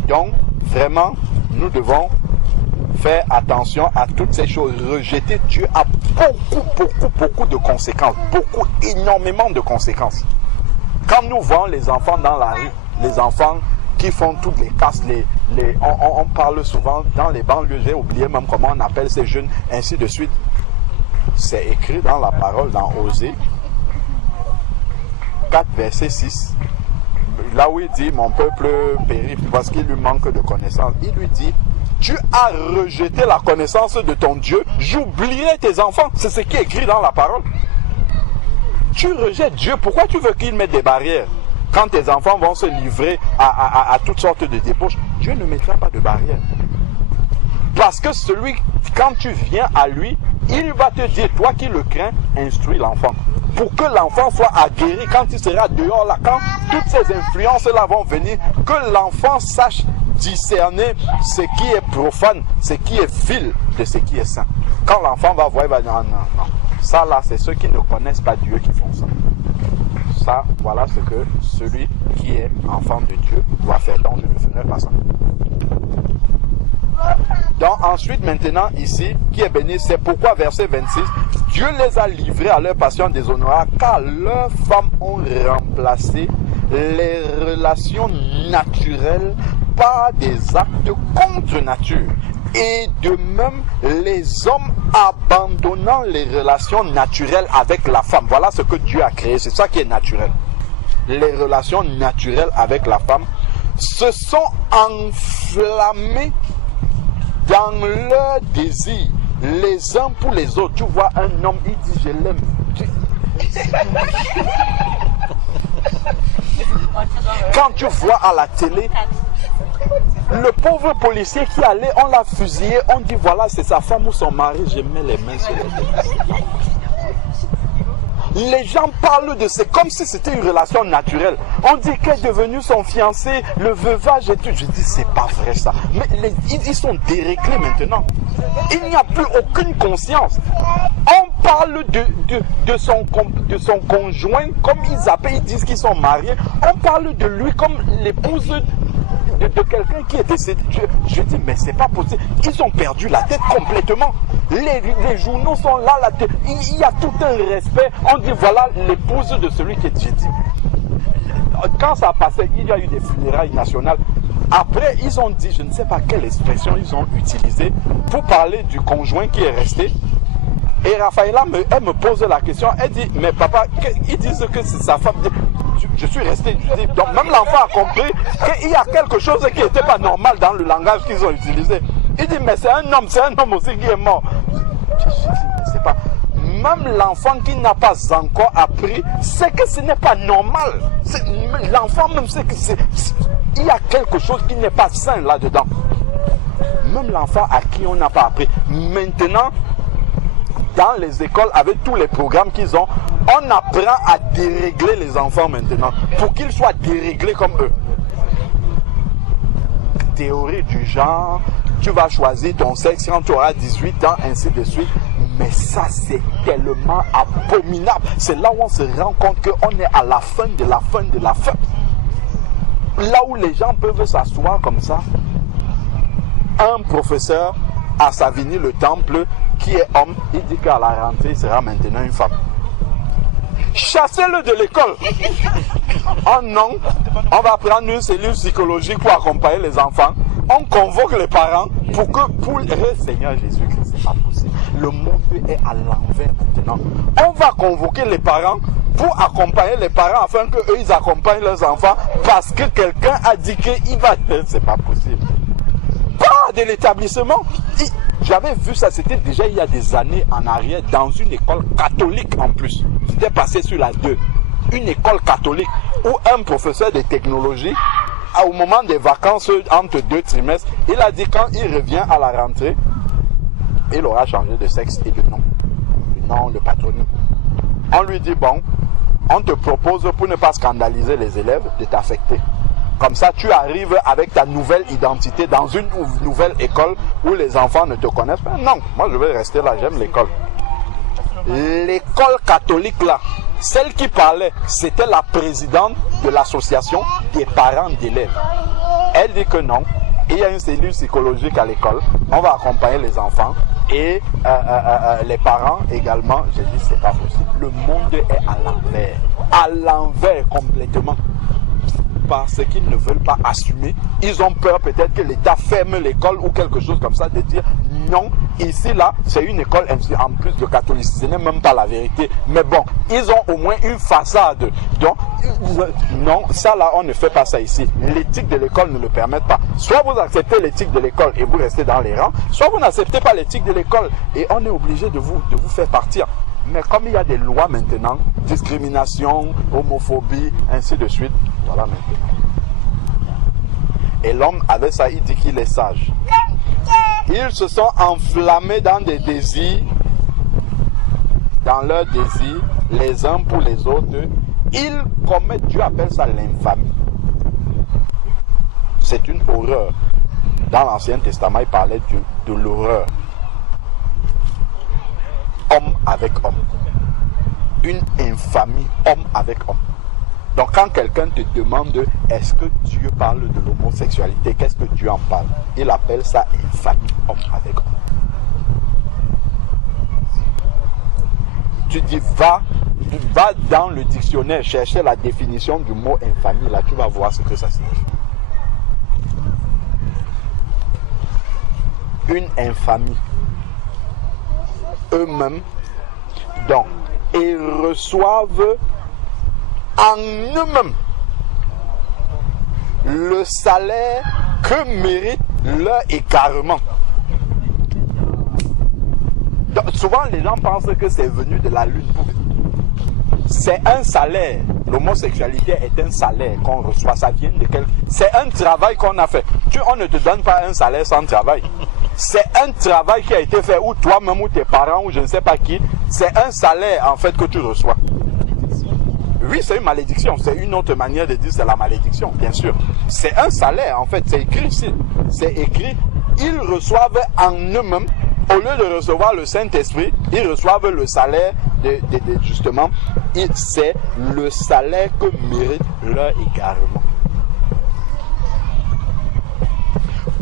Donc, vraiment, nous devons faire attention à toutes ces choses. Rejeter Dieu a beaucoup de conséquences. Énormément de conséquences. Quand nous voyons les enfants dans la rue, les enfants qui font toutes les casses, on parle souvent dans les banlieues, j'ai oublié même comment on appelle ces jeunes, ainsi de suite. C'est écrit dans la parole, dans Osée 4, verset 6. Là où il dit, mon peuple périt parce qu'il lui manque de connaissance. Il lui dit, tu as rejeté la connaissance de ton Dieu, j'oublierai tes enfants. C'est ce qui est écrit dans la parole. Tu rejettes Dieu, pourquoi tu veux qu'il mette des barrières? Quand tes enfants vont se livrer à toutes sortes de débauches, Dieu ne mettra pas de barrières. Parce que celui, quand tu viens à lui, il va te dire, toi qui le crains, instruis l'enfant. Pour que l'enfant soit aguerri quand il sera dehors là, quand toutes ces influences-là vont venir, que l'enfant sache discerner ce qui est profane, ce qui est vil de ce qui est saint. Quand l'enfant va voir, il va dire, non, non, non. Ça là, c'est ceux qui ne connaissent pas Dieu qui font ça. Ça, voilà ce que celui qui est enfant de Dieu doit faire. Donc, je ne ferai pas ça. Donc ensuite, maintenant, ici, qui est béni, c'est pourquoi, verset 26, Dieu les a livrés à leur passion déshonorable, car leurs femmes ont remplacé les relations naturelles par des actes contre nature. Et de même, les hommes abandonnant les relations naturelles avec la femme. Voilà ce que Dieu a créé, c'est ça qui est naturel. Les relations naturelles avec la femme se sont enflammées dans leur désir, les uns pour les autres. Tu vois un homme, il dit je l'aime. Quand tu vois à la télé, le pauvre policier qui allait, on l'a fusillé, on dit voilà c'est sa femme ou son mari, je mets les mains sur les têtes. Les gens parlent de c'est comme si c'était une relation naturelle. On dit qu'est devenu son fiancé, le veuvage et tout. Je dis c'est pas vrai ça. Mais ils sont déréglés maintenant. Il n'y a plus aucune conscience. On parle de son conjoint comme ils appellent, ils disent qu'ils sont mariés. On parle de lui comme l'épouse de quelqu'un qui est décédé. Je dis mais c'est pas possible. Ils ont perdu la tête complètement. Les journaux sont là, il y a tout un respect. On dit voilà l'épouse de celui qui est. J'ai dit, quand ça passait, il y a eu des funérailles nationales. Après, ils ont dit, je ne sais pas quelle expression ils ont utilisée pour parler du conjoint qui est resté. Et Raphaëla, elle me pose la question, elle dit, mais papa, ils disent que c'est sa femme. Je suis resté, je dis, donc même l'enfant a compris qu'il y a quelque chose qui n'était pas normal dans le langage qu'ils ont utilisé. Il dit, mais c'est un homme aussi qui est mort. Je dis, mais c'est pas... Même l'enfant qui n'a pas encore appris, c'est que ce n'est pas normal. L'enfant même sait que il y a quelque chose qui n'est pas sain là-dedans. Même l'enfant à qui on n'a pas appris. Maintenant, dans les écoles, avec tous les programmes qu'ils ont, on apprend à dérégler les enfants maintenant, pour qu'ils soient déréglés comme eux. Théorie du genre, tu vas choisir ton sexe quand tu auras 18 ans, ainsi de suite. Mais ça, c'est tellement abominable. C'est là où on se rend compte qu'on est à la fin de la fin de la fin. Là où les gens peuvent s'asseoir comme ça. Un professeur à Savigny le Temple, qui est homme, il dit qu'à la rentrée, il sera maintenant une femme. Chassez-le de l'école. Oh non, on va prendre une cellule psychologique pour accompagner les enfants. On convoque les parents pour le Seigneur Jésus-Christ, c'est pas possible. Le monde est à l'envers maintenant. On va convoquer les parents pour accompagner les parents afin qu'eux ils accompagnent leurs enfants parce que quelqu'un a dit qu'il va. C'est pas possible. Pas de l'établissement. J'avais vu ça, c'était déjà il y a des années en arrière dans une école catholique en plus. C'était passé sur la 2. Une école catholique où un professeur de technologie, au moment des vacances entre 2 trimestres, il a dit quand il revient à la rentrée, il aura changé de sexe et de nom. Le nom, le patronyme. On lui dit, bon, on te propose pour ne pas scandaliser les élèves de t'affecter. Comme ça, tu arrives avec ta nouvelle identité dans une nouvelle école où les enfants ne te connaissent pas. Non, moi je vais rester là, j'aime l'école. L'école catholique là, celle qui parlait, c'était la présidente de l'association des parents d'élèves. Elle dit que non, il y a une cellule psychologique à l'école, on va accompagner les enfants et les parents également. J'ai dit c'est pas possible. Le monde est à l'envers complètement. Parce qu'ils ne veulent pas assumer. Ils ont peur peut-être que l'État ferme l'école ou quelque chose comme ça, de dire non, ici là, c'est une école en plus de catholicisme, ce n'est même pas la vérité. Mais bon, ils ont au moins une façade. Donc, non, ça là, on ne fait pas ça ici. L'éthique de l'école ne le permet pas. Soit vous acceptez l'éthique de l'école et vous restez dans les rangs, soit vous n'acceptez pas l'éthique de l'école et on est obligé de vous faire partir. Mais comme il y a des lois maintenant, discrimination, homophobie, ainsi de suite, voilà maintenant. Et l'homme avec ça, il dit qu'il est sage. Ils se sont enflammés dans des désirs, dans leurs désirs, les uns pour les autres. Ils commettent, Dieu appelle ça l'infamie. C'est une horreur. Dans l'Ancien Testament, il parlait de l'horreur. Homme avec homme. Une infamie, homme avec homme. Donc quand quelqu'un te demande est-ce que Dieu parle de l'homosexualité, qu'est-ce que Dieu en parle? Il appelle ça infamie, homme avec homme. Tu dis va dans le dictionnaire chercher la définition du mot infamie, là tu vas voir ce que ça signifie. Une infamie. Eux-mêmes, donc, ils reçoivent en eux-mêmes le salaire que mérite leur égarement. Donc, souvent, les gens pensent que c'est venu de la lune. C'est un salaire. L'homosexualité est un salaire qu'on reçoit. Ça vient de quel... C'est un travail qu'on a fait. On ne te donne pas un salaire sans travail. C'est un travail qui a été fait, ou toi-même, ou tes parents, ou je ne sais pas qui. C'est un salaire, en fait, que tu reçois. Oui, c'est une malédiction. C'est une autre manière de dire c'est la malédiction, bien sûr. C'est un salaire, en fait. C'est écrit ici. C'est écrit. Ils reçoivent en eux-mêmes, au lieu de recevoir le Saint-Esprit, ils reçoivent le salaire justement. C'est le salaire que mérite leur égarement.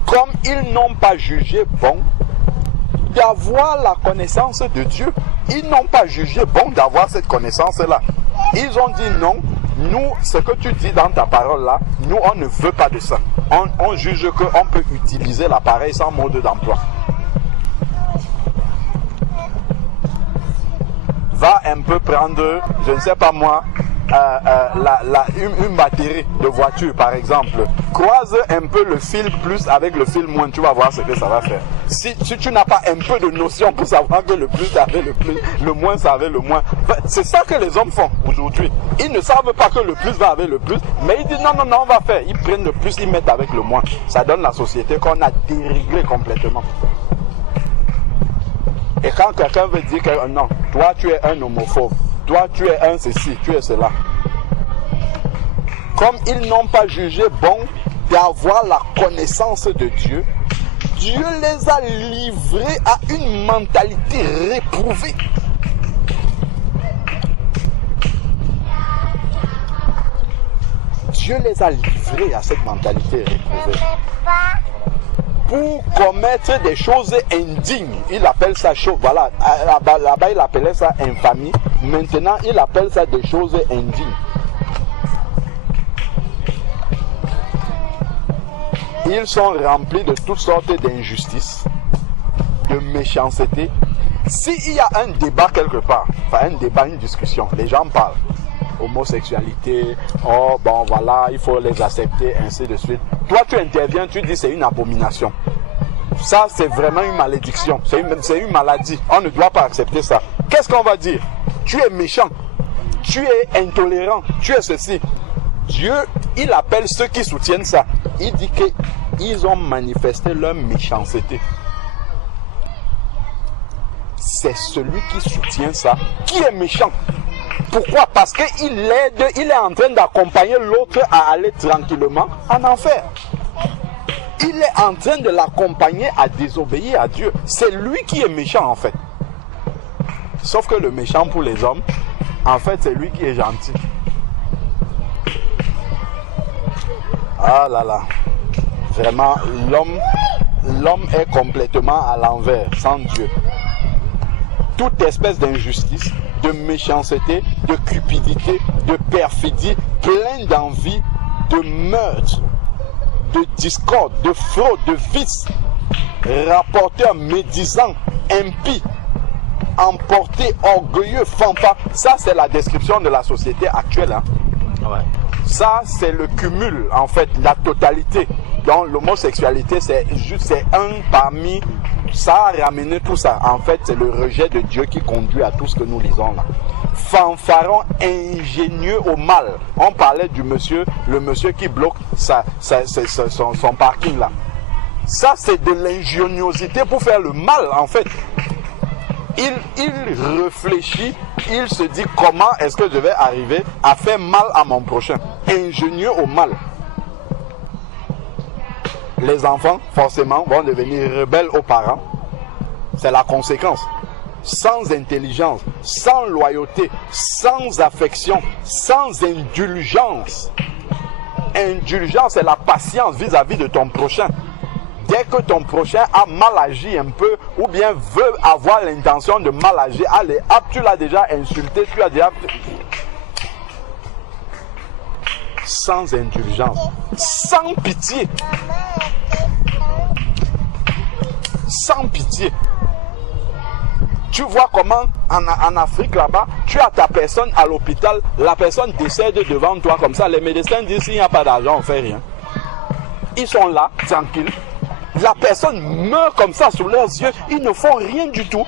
Comme ils n'ont pas jugé bon d'avoir la connaissance de Dieu, ils n'ont pas jugé bon d'avoir cette connaissance-là. Ils ont dit non, Nous, ce que tu dis dans ta parole là, nous, on ne veut pas de ça. On juge qu'on peut utiliser l'appareil sans mode d'emploi. Va un peu prendre, je ne sais pas moi, une batterie de voiture par exemple. Croise un peu le fil plus avec le fil moins, tu vas voir ce que ça va faire. Si tu n'as pas un peu de notion pour savoir que le plus avec le plus, le moins ça avec le moins, c'est ça que les hommes font aujourd'hui. Ils ne savent pas que le plus va avec le plus, mais ils disent non, non, non, on va faire. Ils prennent le plus, ils mettent avec le moins. Ça donne la société qu'on a déréglée complètement. Et quand quelqu'un veut dire que non, toi tu es un homophobe, toi tu es un ceci, tu es cela. Comme ils n'ont pas jugé bon d'avoir la connaissance de Dieu, Dieu les a livrés à une mentalité réprouvée. Dieu les a livrés à cette mentalité réprouvée. Pour commettre des choses indignes. Il appelle ça chose, voilà, là-bas il appelait ça infamie. Maintenant il appelle ça des choses indignes. Ils sont remplis de toutes sortes d'injustices, de méchanceté. S'il y a un débat quelque part, enfin un débat, une discussion, les gens parlent. Homosexualité, oh bon voilà, il faut les accepter, ainsi de suite. Toi tu interviens, tu dis c'est une abomination. Ça c'est vraiment une malédiction, c'est une maladie. On ne doit pas accepter ça. Qu'est-ce qu'on va dire? Tu es méchant, tu es intolérant, tu es ceci. Dieu, il appelle ceux qui soutiennent ça. Il dit qu'ils ont manifesté leur méchanceté. C'est celui qui soutient ça qui est méchant. Pourquoi? Parce qu'il l'aide, il est en train d'accompagner l'autre à aller tranquillement en enfer. Il est en train de l'accompagner à désobéir à Dieu. C'est lui qui est méchant en fait. Sauf que le méchant pour les hommes, en fait c'est lui qui est gentil. Ah là là. Vraiment, l'homme est complètement à l'envers, sans Dieu. Toute espèce d'injustice, de méchanceté, de cupidité, de perfidie, plein d'envie, de meurtre, de discorde, de fraude, de vice, rapporteur, médisant, impie, emporté, orgueilleux, fanfare. Ça, c'est la description de la société actuelle. Hein. Ouais. Ça, c'est le cumul, en fait, la totalité. Donc, l'homosexualité, c'est un parmi... Ça a ramené tout ça. En fait, c'est le rejet de Dieu qui conduit à tout ce que nous lisons là. Fanfaron ingénieux au mal. On parlait du monsieur, le monsieur qui bloque son parking là. Ça, c'est de l'ingéniosité pour faire le mal, en fait. Il réfléchit, il se dit comment est-ce que je vais arriver à faire mal à mon prochain. Ingénieux au mal. Les enfants, forcément, vont devenir rebelles aux parents. C'est la conséquence. Sans intelligence, sans loyauté, sans affection, sans indulgence. Indulgence, c'est la patience vis-à-vis de ton prochain. Dès que ton prochain a mal agi un peu, ou bien veut avoir l'intention de mal agir, allez, hop, tu l'as déjà insulté, tu as déjà... Sans indulgence, sans pitié. Sans pitié. Tu vois comment en Afrique là-bas, tu as ta personne à l'hôpital, la personne décède devant toi comme ça. Les médecins disent s'il n'y a pas d'argent, on ne fait rien. Ils sont là, tranquilles. La personne meurt comme ça sous leurs yeux, ils ne font rien du tout.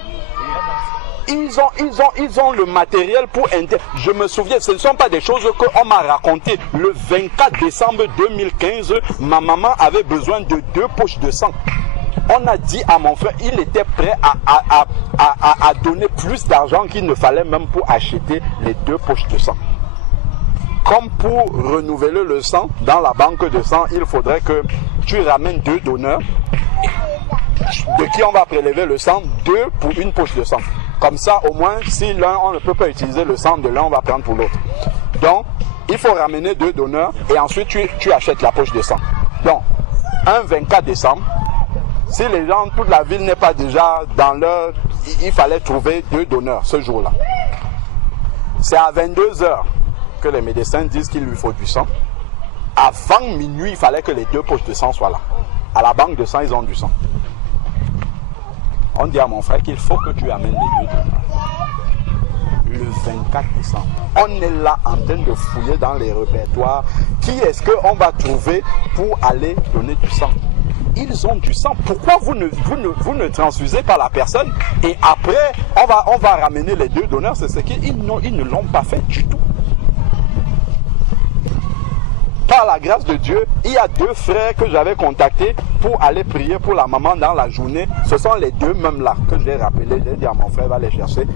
Ils ont le matériel pour... Je me souviens, ce ne sont pas des choses qu'on m'a racontées. Le 24 décembre 2015, ma maman avait besoin de 2 poches de sang. On a dit à mon frère, il était prêt à donner plus d'argent qu'il ne fallait même pour acheter les 2 poches de sang. Comme pour renouveler le sang, dans la banque de sang, il faudrait que tu ramènes 2 donneurs de qui on va prélever le sang, 2 pour une poche de sang. Comme ça, au moins, si l'un, on ne peut pas utiliser le sang de l'un, on va prendre pour l'autre. Donc, il faut ramener 2 donneurs et ensuite tu achètes la poche de sang. Donc, un 24 décembre, si les gens, toute la ville n'est pas déjà dans leur... Il fallait trouver 2 donneurs ce jour-là. C'est à 22 h. que les médecins disent qu'il lui faut du sang. Avant minuit, il fallait que les 2 poches de sang soient là. À la banque de sang, ils ont du sang. On dit à mon frère qu'il faut que tu amènes les 2 donneurs. Le 24 décembre. On est là en train de fouiller dans les répertoires. Qui est-ce qu'on va trouver pour aller donner du sang? Ils ont du sang. Pourquoi vous ne transfusez pas la personne et après, on va ramener les 2 donneurs? C'est ce qu'ils ne l'ont pas fait du tout. Par la grâce de Dieu, il y a 2 frères que j'avais contactés pour aller prier pour la maman dans la journée. Ce sont les 2 mêmes là que j'ai rappelés. J'ai dit à mon frère, va les chercher.